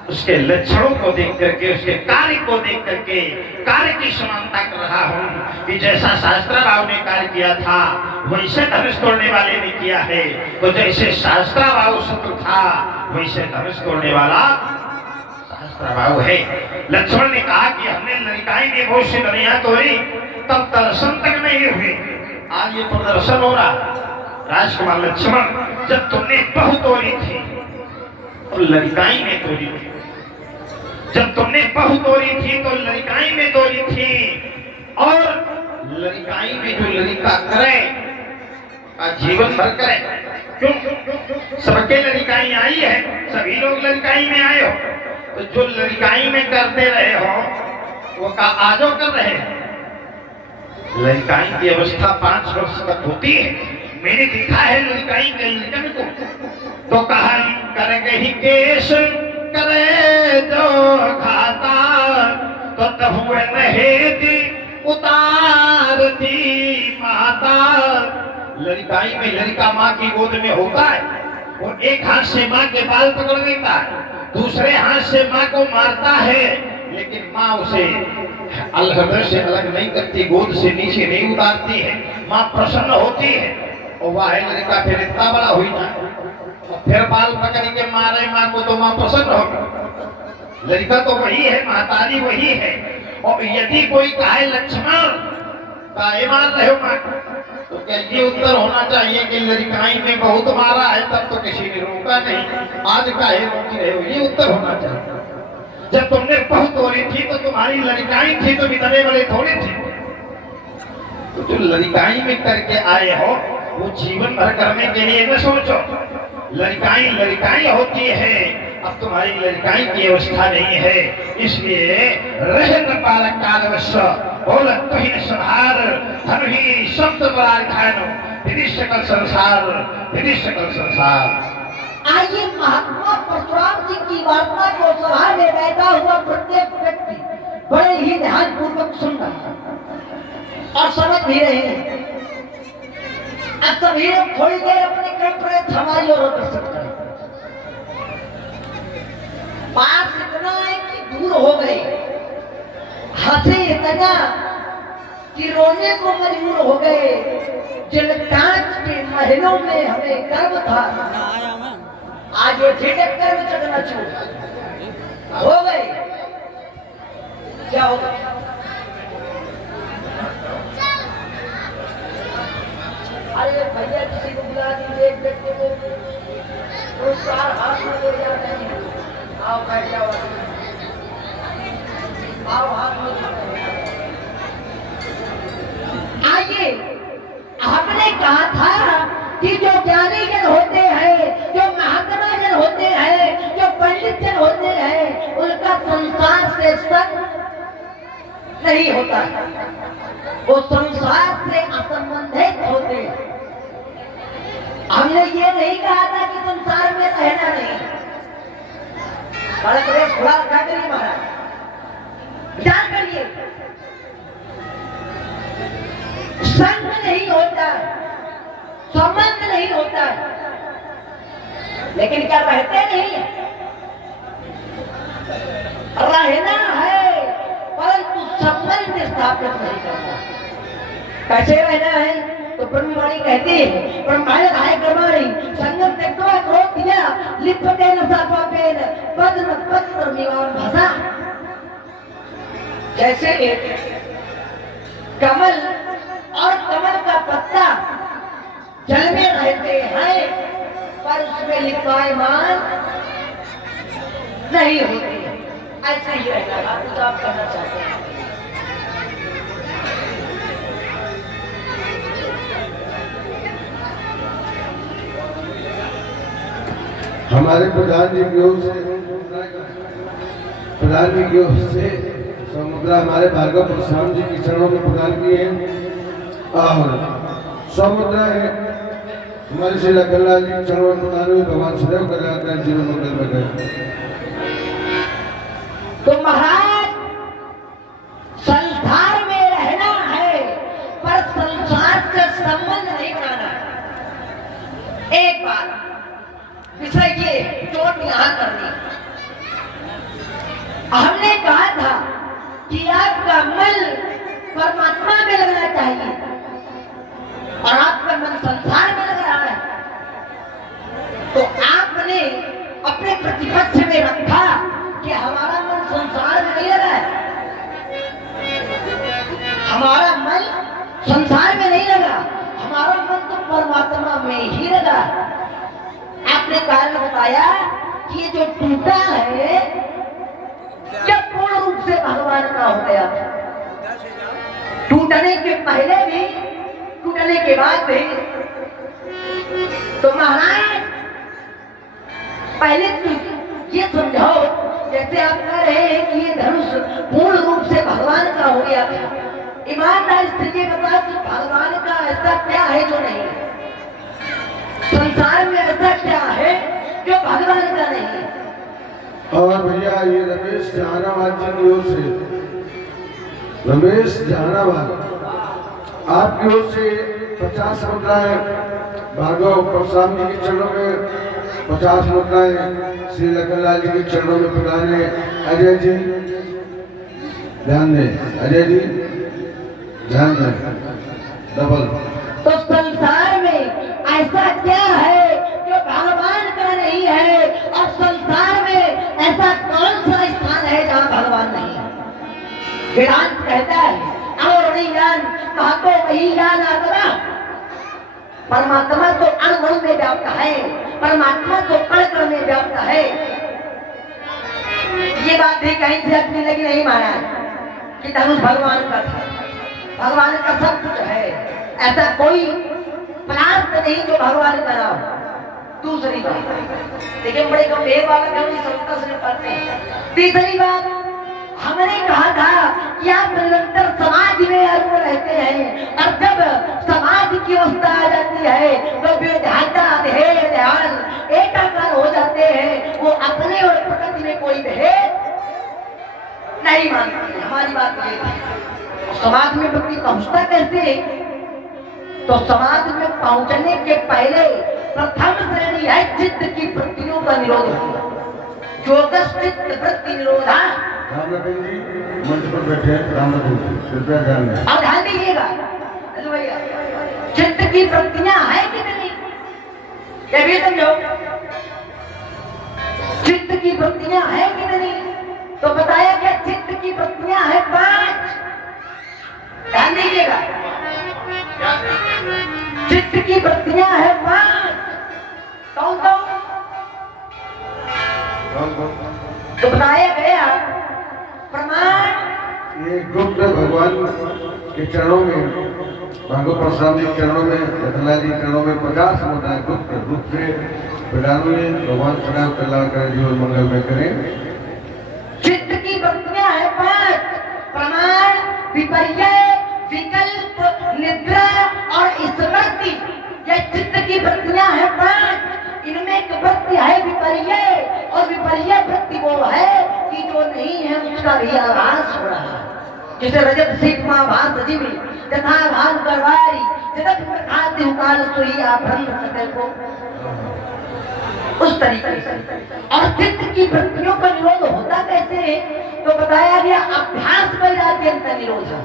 उसके लक्षणों को देख करके, उसके कार्य को देख करके कार्य की समानता कर रहा हूं कि जैसा सहस्त्रबाहु ने कार्य किया था वैसे धनुष तोड़ने वाले ने किया है। तो जैसे सहस्त्रबाहु शत्रु था वैसे धनुष तोड़ने वाला सहस्त्रबाहु है। लक्ष्मण ने कहा कि हमने लंकाई में बहुत सी लड़ाइयां तोड़ी, तब दर्शन तक नहीं हुए, आज ये प्रदर्शन हो रहा। राजकुमार लक्ष्मण, जब तुमने बहु तोड़ी थी तो लड़काई में तोड़ी थी, जब तुमने बहु तोड़ी थी तो लड़काई में तोड़ी थी। और लड़काई में जो लड़का करे जीवन भर करे। क्यों? सबके लड़काई आई है, सभी लोग लड़काई में आए हो, तो जो लड़काई में करते रहे हो वो का आजो कर रहे हैं। लड़काई की अवस्था 5 वर्ष तक होती है। मैंने देखा है लड़काई के लड़कन को, तो कहा करेंगे ही केश करे जो खाता, तो तब हुए नहेती उतारती माता। लड़काई में लड़का माँ की गोद में होता है, वो एक हाथ से माँ के बाल पकड़ लेता है, दूसरे हाथ से माँ को मारता है, लेकिन माँ उसे हृदय से अलग नहीं करती, गोद से नीचे नहीं उतारती है। माँ प्रसन्न होती है और वह लड़का फिर इतना बड़ा हुई ना, फिर बाल पकड़ के मारे माँ को तो माँ प्रसन्न होगी। लड़का तो वही है, महतारी वही है। और यदि कोई कहे लक्ष्मण काहे मार रहे हो माँ, तो क्या ये उत्तर होना चाहिए कि लड़काई में बहुत मारा है तब तो किसी ने रोका नहीं, आज काहे रोकी रहे हो, ये उत्तर होना चाहिए। जब तुमने बहुत तोड़ी थी तो तुम्हारी लड़काई थी, तो इतने बड़े थोड़े थे। तो जो लड़काई में करके आए हो वो जीवन भर करने के लिए न सोचो। लड़काई लड़काई होती है, अब तुम्हारी लड़काई की अवस्था नहीं है, इसलिए रहन पालक कालवश्य बोलत तो ही संहार धन ही शब्द बरार खानो विधि सकल संसार, विधि सकल संसार। आइए महात्मा परशुराम जी की वार्ता को सभा में बैठा हुआ प्रत्येक व्यक्ति बड़े भी रहे हैं। अब सभी लोग थोड़ी देर अपने कर्म प्रयत्न हमारी ओर कर सकते हैं। पास इतना है कि दूर हो गए, हंसे इतना कि रोने को मजबूर हो गए। जिन 5 के महीनों में हमें गर्व था, आज ये ठेठक कर्म चढ़ना चूर हो गए। क्या होगा? अरे भैया किसी को बुला दीजिए, एक व्यक्ति को पुरस्कार हाथ में ले जाते हैं। आओ बैठ जाओ, आओ हाथ में। आइए, हमने कहा था कि जो ज्ञानी जन होते हैं, जो महात्मा जन होते हैं, जो पंडित जन होते हैं, उनका संसार से संग नहीं होता, वो संसार से असंबंधित होते हैं। हमने ये नहीं कहा था कि संसार में रहना नहीं। बड़ा प्रेस खुला रखा करिए महाराज, विचार करिए। संग नहीं होता, संबंध नहीं होता, लेकिन क्या रहते नहीं है? रहना है, परंतु संबंध स्थापित नहीं करना। कैसे रहना है? तो ब्रह्मवाणी कहती है, ब्रह्मांड धाय कर्माणि संगम त्यक्त्वा क्रोधया लिप्यतेन सात्वापेन पद्म पत्र निवारण भाषा। जैसे कमल और कमल का पत्ता जल में रहते हैं, पर उसमें लिपायमान नहीं होते, ऐसे ही रहता है। कुछ आप कहना चाहते हैं? हमारे प्रधान जी की ओर से समुद्रा हमारे भार्गव परशुराम जी के चरणों में प्रदान किए हैं, और समुद्रा है हमारे श्री लखनलाल जी के चरणों में प्रदान हुए। भगवान सदैव कल्याण करें, जीवन मंगल में करें। तो महाराज, संसार में रहना है, पर संसार से संबंध नहीं बनाना। एक बात विषय ये चोट यहां करनी, हमने कहा था कि आपका मन परमात्मा में लगना चाहिए और आपका मन संसार में लग रहा है। तो आपने अपने प्रतिपक्ष में रखा कि हमारा मन संसार में नहीं लगा है, हमारा मन संसार में नहीं लगा, हमारा मन तो परमात्मा में ही लगा। आपने कारण बताया कि ये जो टूटा है, जब पूर्ण रूप से भगवान का हो गया, टूटने के पहले भी, टूटने के बाद भी। तो महाराज, पहले तो ये समझाओ, जैसे आप कह रहे हैं कि ये धनुष पूर्ण रूप से भगवान का हो गया था, ईमानदार स्थिति बताओ कि भगवान का ऐसा क्या है जो नहीं है? संसार में ऐसा क्या है जो भगवान का नहीं है? और भैया ये रमेश जहानाबाद जी की ओर से, रमेश जहानाबाद आपकी ओर से 50 मुद्राएं भार्गव परशुराम जी के चरणों में, 50 मुद्राएं श्री लखनलाल जी के चरणों में प्रदान है। अजय जी ध्यान दें, अजय जी ध्यान दें, डबल। तो संसार में ऐसा क्या है जो भगवान का नहीं है, और संसार में ऐसा कौन सा स्थान है जहाँ भगवान नहीं है? वेदांत कहता है और नहीं ज्ञान महतो वही ज्ञान आत्मा। परमात्मा तो अणु में व्याप्त है, परमात्मा तो कण में व्याप्त है। ये बात भी कहीं से अपनी लगी नहीं महाराज कि धनुष भगवान का था, भगवान का सब कुछ है, ऐसा कोई पदार्थ नहीं जो भगवान का ना हो। दूसरी बात, लेकिन बड़े गंभीर बात है, हम समझता से पाते हैं। तीसरी बात, हमने कहा था कि आप निरंतर समाज में अरुण रहते हैं, और जब समाज की अवस्था आ जाती है तो विधाता ध्यान एकाकार हो जाते हैं, वो अपने और प्रकृति में कोई भेद नहीं मानते। हमारी बात ये थी, समाज में व्यक्ति पहुंचता कैसे तो समाज में पहुंचने के पहले प्रथम श्रेणी है चित्त की वृत्तियों का निरोध होना। योगस चित्त वृत्ति निरोधा। राम लखन जी मंच पर बैठे हैं, राम लखन जी कृपया ध्यान दें। अब ध्यान दीजिएगा। हेलो भैया, चित्त की वृत्तियां है कितनी, ये भी समझो। चित्त की वृत्तियां है कितनी, तो बताया क्या चित्त की वृत्तियां है 5। ध्यान दीजिएगा, चित्त की वृत्तियां है 5। कौन कौन? तो बताया गया प्रमाण। ये गुप्त भगवान के चरणों में, भागवत परशुराम जी के चरणों में, रतनलाल जी के चरणों में प्रकाश होता है। गुप्त रूप से प्रदान में भगवान सदैव कल्याण करें, जीवन मंगल में करें। चित्त की वृत्तियां है 5। प्रमाण, विपर्य, विकल्प, निद्रा और स्मृति, ये चित्त की वृत्तियां है 5। इनमें एक वृत्ति है विपर्य, और विपर्य वृत्ति वो है कि जो नहीं है उसका भी आभास हो रहा है। जैसे रजत सिख महाभास जीवी तथा भान करवारी जगत प्रखाति हुकाल सोई आभरण सकल को, उस तरीके से। और चित्त की वृत्तियों का निरोध होता कैसे है, तो बताया गया अभ्यास वैराग्य का निरोध है।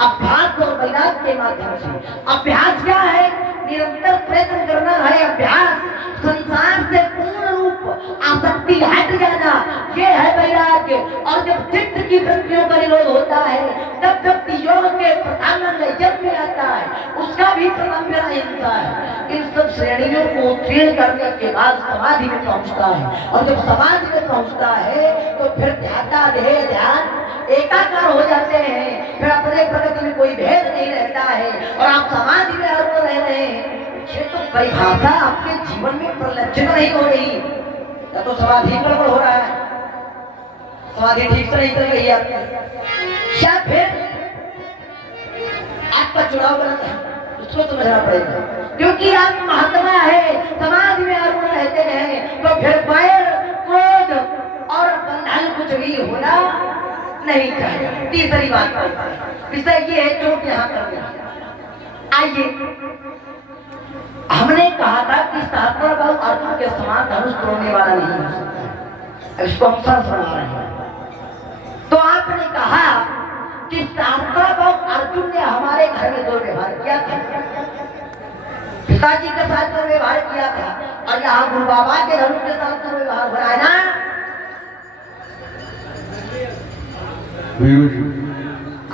अभ्यास और वैराग्य के माध्यम से। अभ्यास क्या है, निरंतर प्रयत्न करना है। अभ्यास संसार से पूर्ण रूप आसक्ति हट जाना, ये है वैराग्य। और जब चित्त की वृत्तियों का निरोध होता है तब व्यक्ति योग के प्रथम जब में आता है, उसका भी प्रथम हिंसा है। इन सब श्रेणियों को उत्तीर्ण करने के बाद समाधि में पहुंचता है, और जब समाधि में पहुंचता है तो फिर ध्यान एकाकार हो जाते हैं। फिर अपने प्रगति में कोई भेद नहीं रहता है, और आप समाधि में अर्थ रह रहे हैं। ये तो परिभाषा आपके जीवन में प्रलक्षित नहीं हो रही, या तो समाधि गड़बड़ हो रहा है, समाधि ठीक से नहीं चल रही है आपकी, या फिर आपका चुनाव गलत है, उसको समझना पड़ेगा। क्योंकि आप महात्मा है, समाधि में अर्पण रहते हैं, तो फिर वैर, क्रोध और बंधन कुछ भी होना नहीं चाहिए। तीसरी बात विषय ये है जो यहाँ करना। आइए, हमने कहा था कि शास्त्र भाव अर्जुन के समान धनुष तोड़ने वाला नहीं हो सकता। इसको हम सब सुना रहे हैं। तो आपने कहा कि शास्त्र भाव अर्जुन ने हमारे घर में दुर्व्यवहार किया था, पिताजी के साथ दुर्व्यवहार किया था, और यहाँ गुरु बाबा के धनुष के साथ दुर्व्यवहार हो रहा है ना।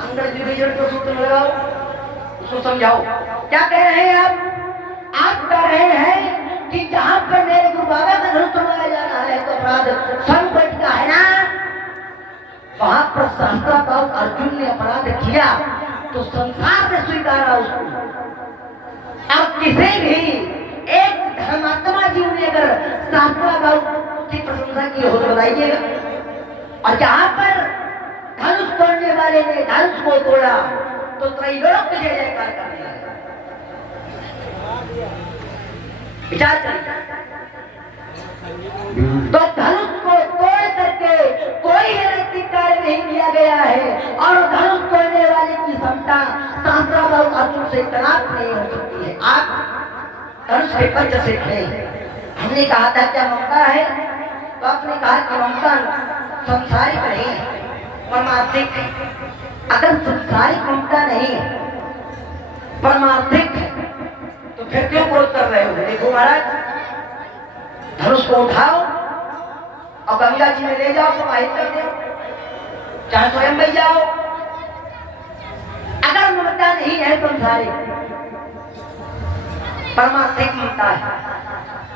अंग्रेजी डिवीजन को सूत्र में लगाओ, उसको समझाओ। क्या कह रहे हैं आप कह रहे हैं कि जहां पर मेरे गुरु बाबा का धनुष तोड़ाया जा रहा है तो अपराध संकट का है ना, वहां पर शास्त्रा भाव अर्जुन ने अपराध किया तो संसार ने स्वीकारा उसको। अब किसी भी एक धर्मात्मा जीव ने अगर शास्त्रा भाव की प्रशंसा की हो तो बताइएगा, और जहां पर धनुष तोड़ने वाले ने धनुष को तोड़ा तो त्रैलोक जय जयकार करने लगा। विचार करिए, तो धनुष को तोड़ करके कोई नैतिक कार्य नहीं किया गया है, और धनुष तोड़ने वाले की क्षमता शास्त्रा भाव अर्जुन से प्राप्त नहीं हो सकती है। आप धनुष के पंच से खड़े, हमने कहा था क्या ममता है, तो आपने कहा कि ममता संसारिक नहीं है, परमार्थिक। अगर संसारिक ममता नहीं है, परमार्थिक है, तो फिर क्यों क्रोध कर रहे हो? देखो महाराज, धनुष को उठाओ और गंगा जी में ले जाओ, प्रवाहित कर दो, चाहे स्वयं बह जाओ। अगर ममता नहीं है संसारिक, परमार्थिक ममता है।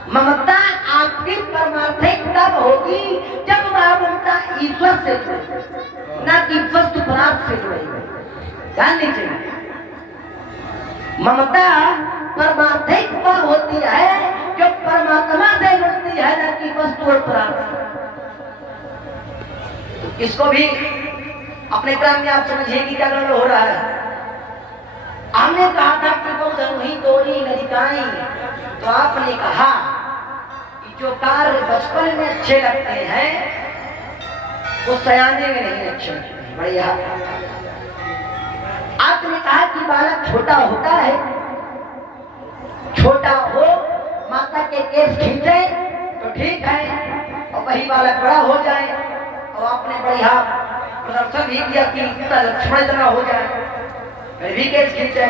ममता आपकी परमार्थिक तब होगी जब वह ममता ईश्वर से जुड़े, न कि वस्तु पदार्थ से जुड़ेगी। ध्यान दीजिए, ममता परमार्थिक तब होती है जो परमात्मा से जुड़ती है, न कि वस्तु और पदार्थ से। इसको भी अपने क्रम में आप समझिए कि क्या गड़बड़ हो रहा है। हमने कहा था कि वो धनुही तोड़ी नदिकाई, तो आपने कहा कि जो कार्य बचपन में अच्छे लगते हैं वो सयाने में नहीं अच्छे लगते। बढ़िया। आपने कहा कि बालक छोटा होता है छोटा हो, माता के केस खींचे तो ठीक है, और वही बालक बड़ा हो जाए और आपने बढ़िया प्रदर्शन भी किया कि इतना लक्ष्मण इतना हो जाए, फिर भी केस खींचे।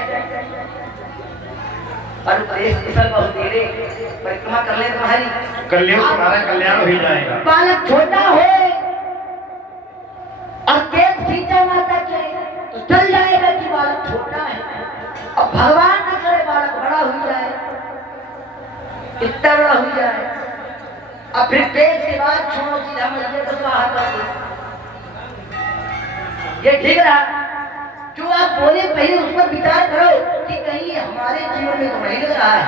और उपदेश कुशल बहुत तेरे परिक्रमा कर ले तुम्हारी, कल्याण तुम्हारा कल्याण हो ही जाएगा। बालक छोटा हो और केस खींचा माता के तो चल जाएगा कि बालक छोटा है, और भगवान न करे बालक बड़ा हो जाए, इतना बड़ा हो जाए, और फिर केस के बाद छोड़ो सीधा मंदिर को स्वाहा कर दो। ये ठीक रहा? जो आप बोले पहले उस पर विचार करो कि कहीं हमारे जीवन में तो नहीं लग रहा है,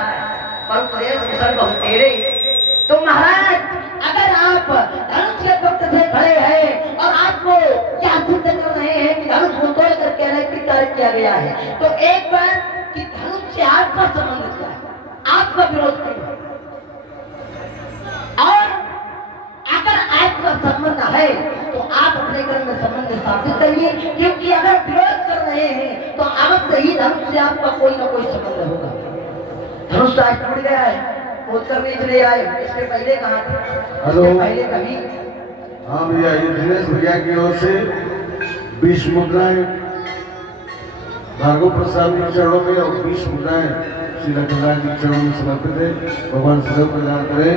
पर उपदेश कुशल बहुत तेरे। तो महाराज अगर आप धनुष के पक्ष से खड़े हैं और आपको क्या सिद्ध कर रहे हैं कि धनुष को तोड़ करके अनैतिक कार्य किया गया है, तो एक बार कि धनुष से आपका संबंध क्या है, आपका विरोध क्यों है, और अगर आपका संबंध है तो आप अपने घर में संबंध स्थापित करिए, क्योंकि अगर विरोध कर रहे हैं तो अवश्य ही धनुष से आपका कोई ना कोई संबंध होगा। धनुष आज टूट गया है, बोध करने चले आए, इससे पहले कहाँ थे? हेलो। इससे पहले कभी? हाँ भैया, ये दिनेश भैया की ओर से 20 मुद्राएं भार्गव प्रसाद के चरणों में और 20 मुद्राएं श्री लखनलाल के चरणों में समर्पित है। भगवान सदैव कल्याण करें,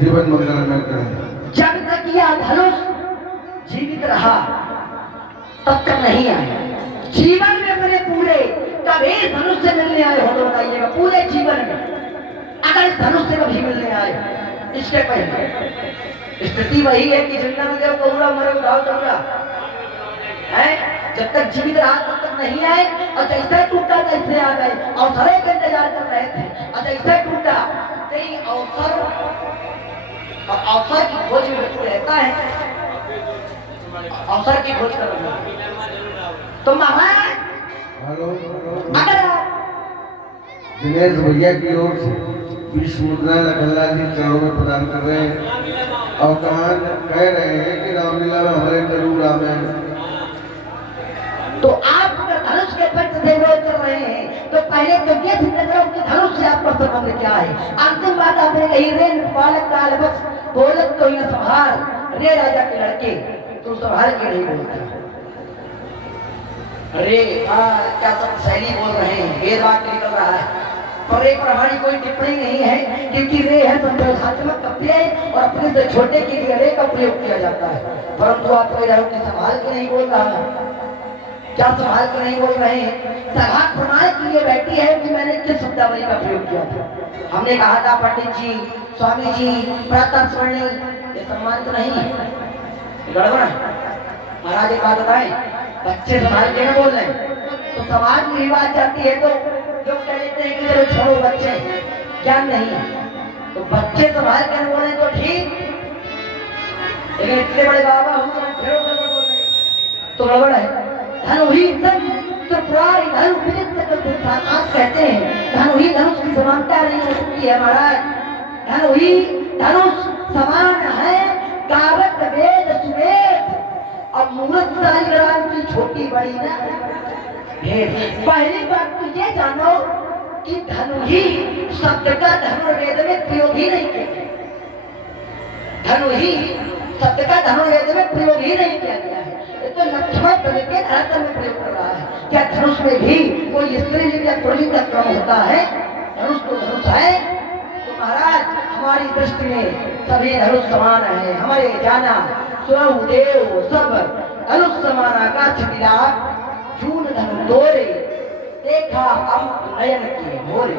जीवन मंगलमय करें। जब तक यह धनुष जीवित रहा तब तक नहीं आए, जीवन में अपने पूरे कभी धनुष से मिलने आए हो तो बताइएगा, पूरे जीवन में अगर धनुष से कभी मिलने आए। इसके पहले स्थिति वही है कि जिंदा में देव कौरा मरे उठाओ चौरा है, जब तक जीवित रहा तब तक नहीं आए, और जैसे टूटा तैसे आ गए, अवसर का इंतजार कर रहे थे, और जैसे टूटा कई अवसर, और अवसर की खोज में व्यक्ति रहता है, अवसर की खोज कर रहे हैं। तो महाराज हेलो। अगर आप दिनेश भैया की ओर से 20 मुद्राएं लखनलाल जी चरणों में प्रदान कर रहे हैं और कह रहे हैं कि रामलीला में हमारे जरूर राम है। तो आप अगर धनुष के पक्ष से विरोध कर रहे हैं तो पहले तो ये सिद्ध करो कि धनुष से आपका संबंध क्या है। अंतिम बात आपने कही, रे बालक काल बस बोलत तो यह संहार, रे राजा के लड़के तो संहार के नहीं बोलते। अरे क्या सब शैली बोल रहे हैं, वेद वाक्य निकल रहा है, पर एक हमारी कोई टिप्पणी नहीं है, क्योंकि रे है संदेशात्मक प्रत्यय और अपने से छोटे के लिए रे का प्रयोग किया जाता है। परंतु आप कह रहे हो कि संभाल के नहीं बोल रहा है, क्या संभाल के नहीं बोल रहे हैं? सभा प्रमाण के लिए बैठी है कि मैंने किस शब्दावली का प्रयोग किया था। हमने कहा था पंडित जी, स्वामी जी, प्रातः स्मरणी, ये सम्मान तो नहीं है, गड़बड़ है। महाराज एक बात बताए, बच्चे संभाल के न बोल रहे तो समाज में बात जाती है तो लोग कह देते हैं कि चलो छोड़ो बच्चे, ज्ञान नहीं है, तो बच्चे संभाल के न बोले तो ठीक, लेकिन इतने बड़े बाबा हो फिर तो गड़बड़ है। धनु ही त्रिपुरारी धनु आप कहते हैं धनु ही धनुष की समानता नहीं हो सकती है महाराज। धनु ही धनुष समान है, कावत वेद सुवेद और मूर्त सालिग्राम की छोटी बड़ी ना भेद। पहली बात तो ये जानो कि धनु ही शब्द का धनुर्वेद में प्रयोग ही नहीं किया, धनु ही शब्द का धनुर्वेद में प्रयोग ही नहीं किया गया है, तो लक्ष्मण पद के धरातल में प्रयोग कर रहा है। क्या धनुष में भी कोई स्त्रीलिंग या पुल्लिंग का क्रम होता है? धनुष तो धनुष है। तो महाराज हमारी दृष्टि में सभी धनुष समान है, हमारे जाना स्वदेव सब धनुष समान आकाश मिला, जून धनु तोरे देखा अमृत नयन की मोरे।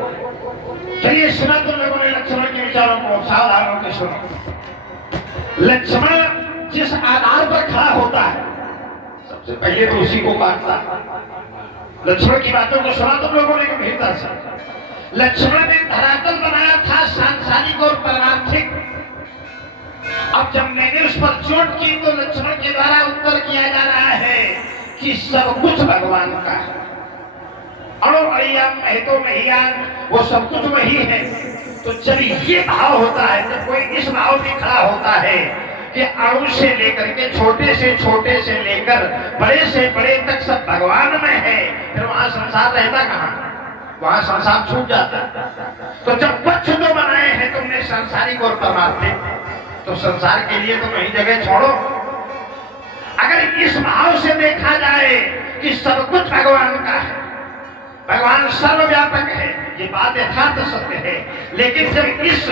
चलिए सुना तुम लोगों ने लक्ष्मण के विचारों को, सावधान होकर सुनो। लक्ष्मण जिस आधार पर खड़ा होता है सबसे पहले तो उसी को काटता। लक्ष्मण की बातों को सुना तुम लोगों ने गंभीरता से। लक्ष्मण ने धरातल बनाया था सांसारिक और परमार्थिक। अब जब मैंने उस पर चोट की तो लक्ष्मण के द्वारा उत्तर किया जा रहा है कि सब कुछ भगवान का है, अणु अड़िया महतो महियान, वो सब कुछ वही है। तो जब ये भाव होता है, जब कोई इस भाव में खड़ा होता है कि अणु से लेकर के छोटे से लेकर बड़े से बड़े तक सब भगवान में है, फिर वहां संसार रहता कहाँ? वहां संसार छूट जाता है। तो जब पक्ष दो बनाए हैं तुमने सांसारिक और परमार्थिक, तो संसार के लिए तो कहीं जगह छोड़ो। अगर इस भाव से देखा जाए कि सब कुछ भगवान का है, भगवान सर्वव्यापक है, ये बात यथार्थ सत्य है, लेकिन जब इस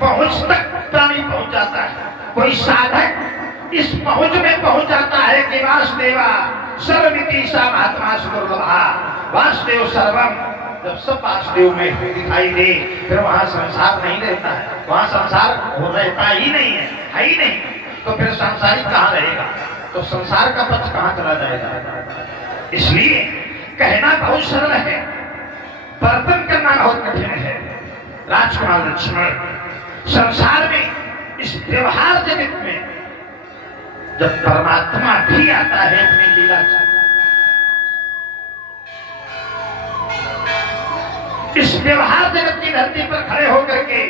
पहुंच तक प्राणी पहुंच जाता है, कोई साधक इस पहुंच में पहुंच जाता है कि वासुदेवा सर्वमिति सा महात्मा सुदुर्लभा, वासुदेव सर्वम, जब सब वासुदेव में दिखाई दे फिर वहां संसार नहीं रहता है, वहां संसार हो रहता ही नहीं है ही नहीं। तो फिर संसारी कहाँ रहेगा, तो संसार का पक्ष कहाँ चला जाएगा। इसलिए कहना बहुत सरल है, वर्तन करना बहुत कठिन है। राजकुमार लक्ष्मण, संसार में इस व्यवहार जगत में जब परमात्मा भी आता है अपनी लीला से, इस व्यवहार जगत की धरती पर खड़े होकर के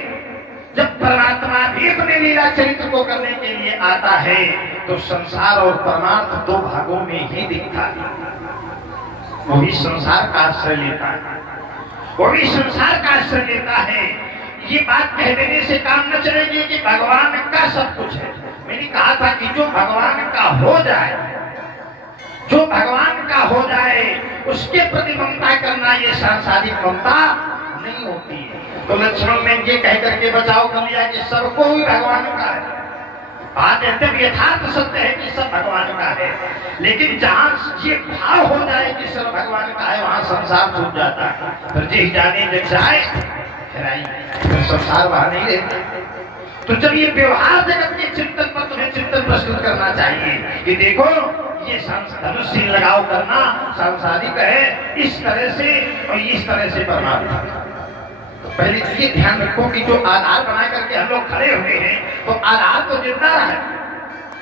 जब परमात्मा भी अपने लीला चरित्र को करने के लिए आता है, तो संसार और परमार्थ दो भागों में ही दिखता है। वो भी संसार का आश्रय लेता है, वो भी संसार का आश्रय लेता है। ये बात कह देने से काम न चलेगी कि भगवान का सब कुछ है। मैंने कहा था कि जो भगवान का हो जाए, जो भगवान का हो जाए उसके प्रति ममता करना ये सांसारिक ममता नहीं होती है। तो लक्ष्मण ने ये कह करके बचाव कर लिया कि सबको ही भगवान का है। बात एकदम यथार्थ सत्य है कि सब भगवान का है, लेकिन जहां ये भाव हो जाए कि सब भगवान का है, वहां संसार छूट जाता है। फिर जी जाने जग जाए फिर संसार वहां नहीं रहता। तो जब ये व्यवहार जगत के चिंतन पर तुम्हें चिंतन प्रस्तुत करना चाहिए कि देखो ये धनुष से लगाव करना सांसारिक है, इस तरह से और इस तरह से परमात्मा। तो पहले ये ध्यान रखो कि जो आधार बना करके हम लोग खड़े हुए हैं, तो आधार तो जिंदा है।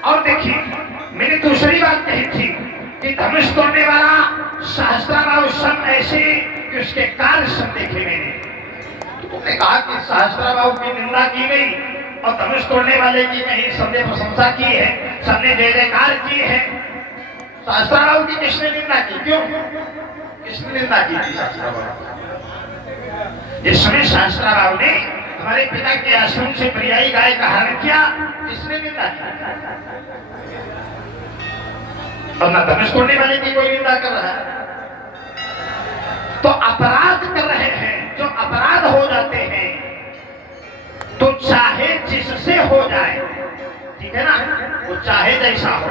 और देखिए मैंने दूसरी बात कही थी कि धनुष तोड़ने वाला सहस्त्राबाहु सम ऐसे कि उसके कार्य सब देखे मैंने। तो तुमने कहा कि सहस्त्राबाहु की निंदा की गई और धनुष तोड़ने वाले की नहीं, सबने प्रशंसा की है, सबने जय जयकार की है। सहस्त्राबाहु की किसने निंदा की, क्यों किसने निंदा की थी सहस्त्राबाहु? जिस समय सहस्त्राबाहु ने हमारे पिता के आश्रम से पर्यायी गाय का हरण किया, किसने निंदा की? और न धनुष तोड़ने वाले की कोई निंदा कर रहा है। तो अपराध कर रहे हैं, जो अपराध हो जाते हैं तो चाहे जिससे हो जाए, ठीक है ना, वो चाहे जैसा हो,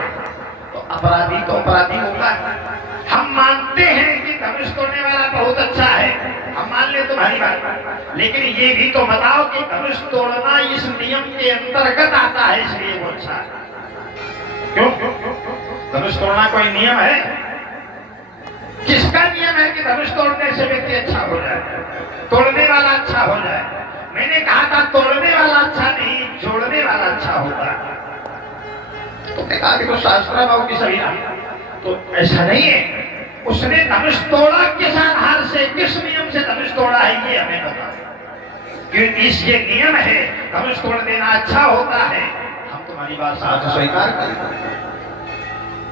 तो अपराधी तो अपराधी होगा। हम मानते हैं कि धनुष तोड़ने वाला बहुत अच्छा है, हम मान ले तुम्हारी बात, लेकिन ये भी तो बताओ कि धनुष तोड़ना इस नियम के अंतर्गत आता है, इसलिए वो अच्छा है। क्यों? धनुष तोड़ना कोई नियम है? किसका नियम है कि धनुष तोड़ने से व्यक्ति अच्छा हो जाए, तोड़ने वाला अच्छा हो जाए? मैंने कहा था तोड़ने वाला अच्छा नहीं, जोड़ने वाला अच्छा होता है। तो मैं कहा कि तो सहस्त्राबाहु की सभी, तो ऐसा नहीं है। उसने धनुष तोड़ा किस आधार से, किस नियम से धनुष तोड़ा है, ये हमें बता। क्योंकि इस ये नियम है, धनुष तोड़ देना अच्छा होता है। हम तुम्हारी बात साथ स्वीकार करें।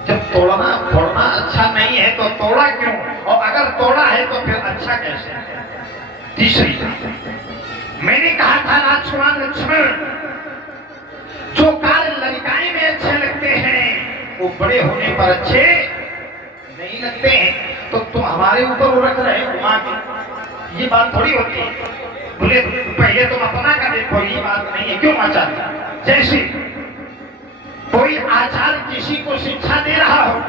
जब तोड़ना अच्छा नहीं है तो तोड़ा क्यों, और अगर तोड़ा है तो फिर अच्छा कैसे? तीसरी मैंने कहा था राजकुमार लक्ष्मण, जो कार्य ललिताएं में अच्छे लगते हैं वो बड़े होने पर अच्छे नहीं लगते हैं। तो तुम हमारे ऊपर वो रख रहे हो घुमा के, ये बात थोड़ी होती है। बोले पहले तुम अपना का देखो, ये बात नहीं है। क्यों आचार्य? जैसे कोई आचार्य किसी को शिक्षा दे रहा हो,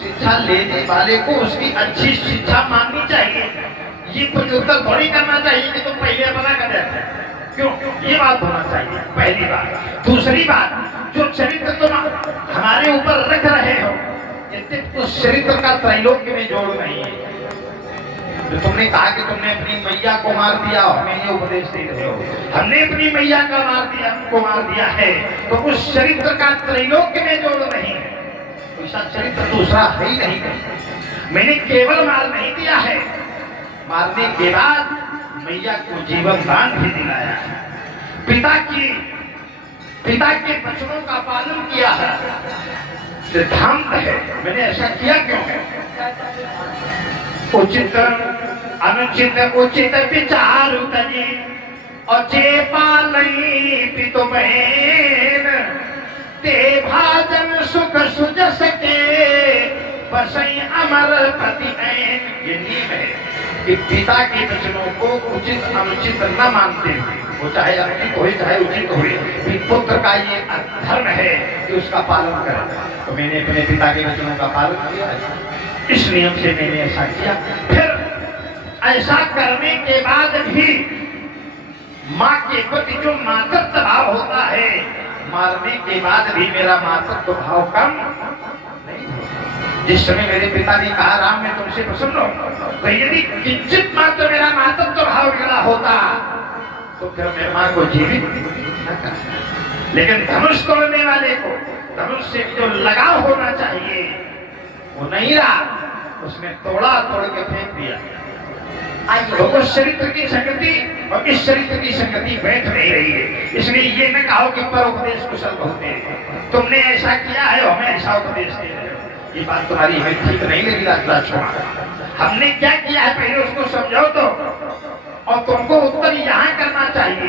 शिक्षा लेने वाले को उसकी अच्छी शिक्षा माननी चाहिए। ये कुछ उत्तर थोड़ी करना चाहिए कि तुम पहले अपना कर देते। क्यों? ये बात होना चाहिए, पहली बात। दूसरी बात, जो चरित्र तुम हमारे ऊपर रख रहे हो, उस चरित्र का त्रैलोक्य में जोड़ नहीं है। जो तुमने कहा कि तुमने अपनी मैया को मार दिया, हमें ये उपदेश दे रहे हो, हमने अपनी मैया का मार दिया है, तो उस चरित्र का त्रैलोक्य में जोड़ नहीं है। ऐसा चरित्र दूसरा है ही नहीं। मैंने केवल मार नहीं दिया है, मारने के बाद मैया को जीवन दान भी दिलाया, पिता के वचनों का पालन किया है, सिद्धांत है। मैंने ऐसा किया क्यों है? उचित अनुचित उचित विचार तजी और जे पालई पितु बहन ते भाजन सुख सुज सके बसई अमर पति ऐन। ये नियम है कि पिता के वचनों को उचित अनुचित न मानते हुए, वो चाहे अनुचित हो चाहे उचित हो, पुत्र का ये धर्म है कि उसका पालन करे। तो मैंने अपने पिता के वचनों का पालन किया, इस नियम से मैंने ऐसा किया। फिर ऐसा करने के बाद भी माँ के प्रति जो मातृत्व भाव होता है, मारने के बाद भी मेरा मातृत्व भाव कम नहीं हुआ। जिस समय मेरे पिता ने कहा राम मैं तुमसे प्रसन्न हूं, तो यदि किंचित मात्र मेरा मातृत्व भाव गिरा होता तो फिर मैं माँ को जीवित न कर। लेकिन धनुष तोड़ने वाले को धनुष से जो लगाव होना चाहिए वो नहीं रहा, उसने तोड़ा, तोड़ के फेंक दिया। तो उस चरित्र की संगति और इस चरित्र की संगति बैठ नहीं रही है। इसलिए ये न कहो कि पर उपदेश कुशल होते हैं, तुमने ऐसा किया है हमें ऐसा उपदेश दे रहे हो, ये बात तुम्हारी हमें ठीक नहीं लगी राजकुमार। हमने क्या किया है पहले उसको समझाओ तो, और तुमको उत्तर यहाँ करना चाहिए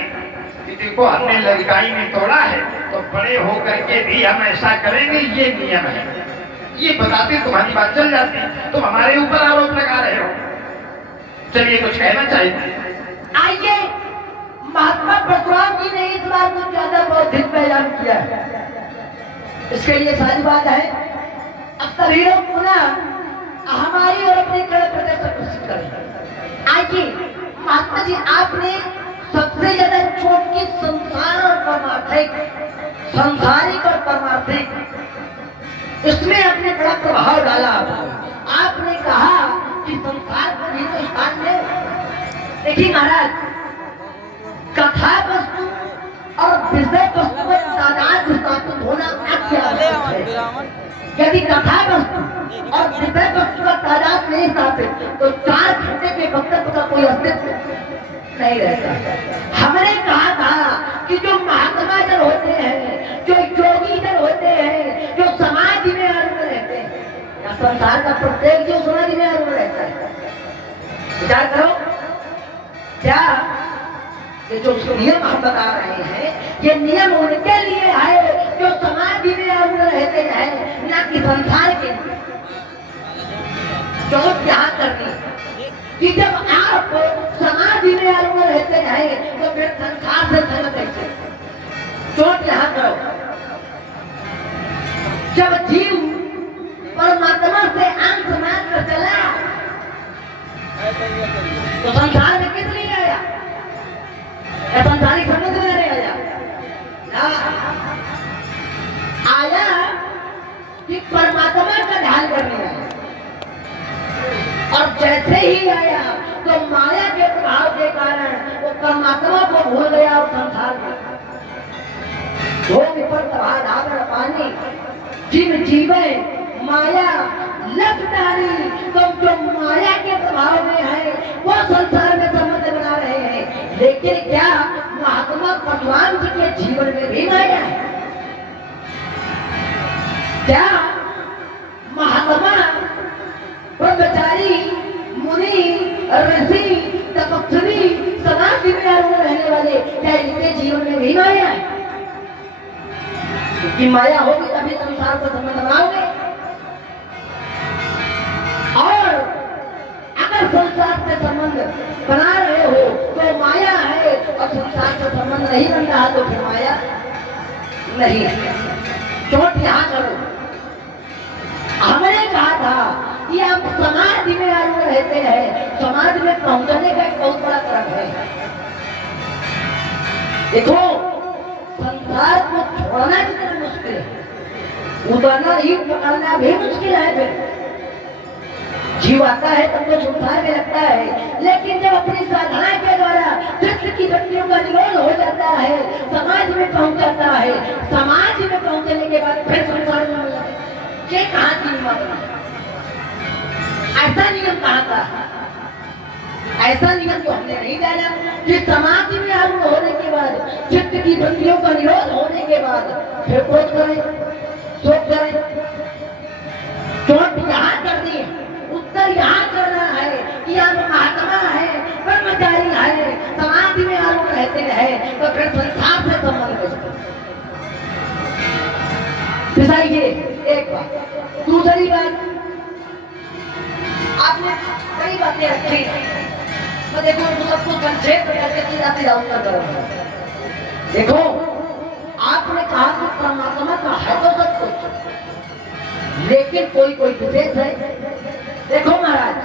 कि देखो हमने लड़काई में तोड़ा है तो बड़े होकर के भी हम ऐसा करेंगे, ये नियम है। ये बताते तुम्हारी बात चल जाती, तुम हमारे ऊपर आरोप लगा रहे हो। चलिए कुछ कहना चाहिए। आइए, महात्मा परशुराम जी ने इस बार को ज्यादा बौद्धिक बयान किया है, इसके लिए सारी बात है। अब सभी लोग पुनः हमारी और अपने कड़े प्रदर्शन प्रस्तुत करें। आइए महात्मा जी, आपने सबसे ज्यादा छोट की संसार और परमार्थिक, संसारिक और परमार्थिक, इसमें आपने बड़ा प्रभाव डाला। आपने कहा कि संसार को भी तो स्थान दे। देखिए महाराज, कथा वस्तु और विषय वस्तु में तादाद स्थापित होना अत्यावश्यक है। यदि कथा वस्तु और विषय वस्तु का तादाद नहीं स्थापित तो 4 घंटे के वक्तव्य का कोई अस्तित्व नहीं रहता। हमने कहा था कि जो महात्मा जन होते हैं, जो योगी जन होते हैं, जो समाज में अरुण रहते हैं, या संसार का प्रत्येक जो समाज में अरुण रहता है, विचार करो क्या ये जो नियम हम बता रहे हैं, ये नियम उनके लिए है जो समाज में अरुण रहते हैं, ना कि संसार के लिए। जो क्या करनी कि जब आप समाज में अरुण रहते हैं तो फिर संसार से संग कैसे? चोट यहाँ करो, जब जीव परमात्मा से अंश मात्र चला तो संसार में किस लिए आया? या संसारिक समुद्र में नहीं आया? आया कि परमात्मा का ध्यान करने आया, और जैसे ही आया तो माया के प्रभाव के कारण वो परमात्मा को भूल गया और संसार में दो विपद पानी जीव जीवे माया लगतारी। तो जो माया के प्रभाव में है वो संसार में संबंध बना रहे हैं, लेकिन क्या महात्मा परशुराम जी के जीवन में भी माया है? क्या महात्मा ब्रह्मचारी मुनि ऋषि तपस्वी समाज में रहने वाले क्या इनके जीवन में भी माया है? क्योंकि माया होगी तभी संसार से संबंध बनाओगे, और अगर संसार से संबंध बना रहे हो तो माया है, और संसार से संबंध नहीं बन रहा तो फिर माया नहीं है। चोट यहाँ करो, हमने कहा था कि आप समाज में आगे रहते हैं, समाज में पहुंचने का एक बहुत बड़ा क्रम है। देखो संसार को छोड़ना कितना मुश्किल है, उतरना ही पकड़ना भी मुश्किल है। फिर जीव आता है तब तो संसार में लगता है, लेकिन जब अपनी साधना के द्वारा चित्त की वृत्तियों का निरोध हो जाता है, समाज में पहुंच जाता है, समाज में पहुंचने के बाद फिर संसार में मिलता है। ये कहाँ की नियम? ऐसा नियम कहाँ का? ऐसा नियम तो हमने नहीं डाला कि समाज में आरूढ़ होने के बाद, चित्त की वृत्तियों का निरोध होने के बाद फिर क्रोध करें, शोक करें। चोट यहाँ करनी है, उत्तर यहाँ करना है कि आप महात्मा बातें रखी तो देखो उनको सब कुछ संक्षेप करके सीधा सीधा उत्तर करो। देखो आपने कहा कि परमात्मा का है तो सब कुछ, लेकिन कोई कोई विशेष है। देखो महाराज,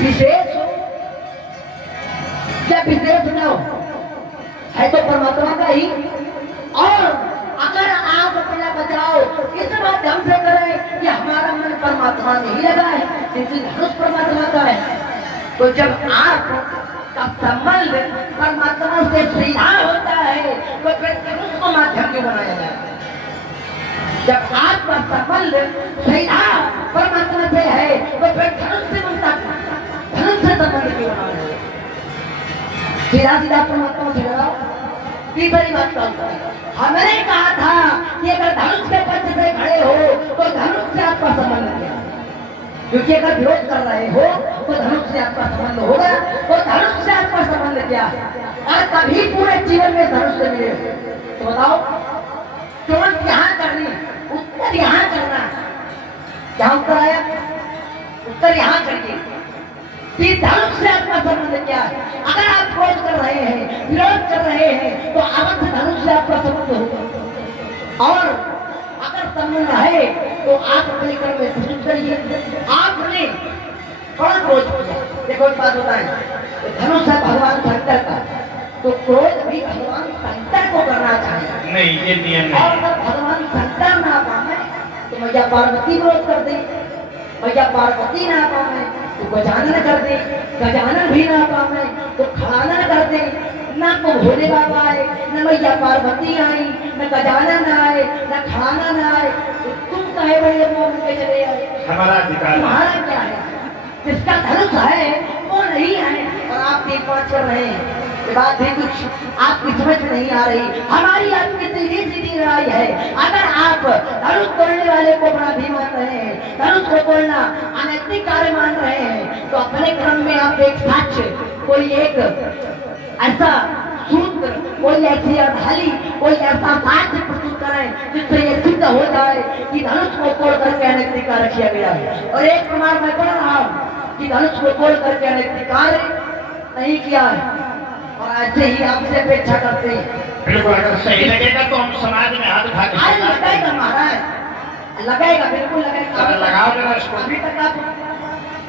विशेष हो या विशेष न हो, है तो परमात्मा का ही। और अगर आप अपना बचाओ इस माध्यम से करें कि हमारा मन परमात्मा में ही लगा है, क्योंकि धनुष परमात्मा का है, तो जब आप का संबंध परमात्मा से सीधा होता है तो फिर धनुष को माध्यम क्यों बनाया जाए? जब आपका संबंध सीधा परमात्मा से है तो फिर धनुष से बनता, धनुष से संबंध क्यों बनाया जाए? सीधा सीधा परमात्मा से लगाओ। तीसरी बात का हमने कहा था कि अगर धनुष के पक्ष से खड़े हो तो धनुष से आपका संबंध क्या? क्योंकि अगर विरोध कर रहे हो तो धनुष से आपका संबंध होगा, तो धनुष से आपका संबंध क्या? और कभी पूरे जीवन में धनुष से मिले तो बताओ, चोट यहाँ करनी, उत्तर यहाँ करना, क्या उत्तर आया? उत्तर यहाँ करिए कि धनुष से आपका संबंध क्या है? अगर आप क्रोध कर रहे हैं, विरोध कर रहे हैं, तो अवश्य धनुष से आपका संबंध होगा। और अगर संबंध है तो आप अपने कर्म में प्रस्तुत करिए। आपने बड़ा क्रोध किया, देखो एक बात होता है, धनुष है भगवान शंकर का, तो क्रोध भी भगवान शंकर को करना चाहिए। नहीं, ये नियम और नहीं। अगर भगवान शंकर ना पावे तो मैया पार्वती विरोध कर दे, मैया पार्वती ना पावे तो गजानन कर दे, गजानन भी ना पावे तो खड़ानन कर दे। ना तो भोले बाबा आए, न मैया पार्वती आई, न गजानन आए, न खड़ानन आए, तो तुम कहे बड़े मोहन के चले आए? हमारा अधिकार है। तुम्हारा क्या है? जिसका धनुष है वो नहीं है और आप तीन पाँच कर रहे हैं। ये बात भी कुछ आपकी समझ में नहीं आ रही। हमारी आपकी सीधी सीधी लड़ाई है। अगर आप धनुष तोड़ने वाले को अपराधी मान रहे हैं, धनुष को तोड़ना अनैतिक कार्य मान रहे हैं, तो अपने क्रम में आप एक साक्ष्य, कोई एक ऐसा सूत्र, कोई ऐसी अड़धाली, कोई ऐसा साक्ष्य प्रस्तुत करें जिससे ये सिद्ध हो जाए कि धनुष को तोड़ करके अनैतिक कार्य किया गया है। और एक प्रमाण मैं पढ़ रहा हूँ कि धनुष को तोड़ करके अनैतिक कार्य नहीं किया है, और ऐसे ही आपसे अपेक्षा करते हैं। बिल्कुल, अगर सही लगेगा तो हम समाज में हाथ उठा के अरे लगेगा महाराज, लगेगा, बिल्कुल लगेगा। अगर लगाओ जरा इसको। अभी तक आप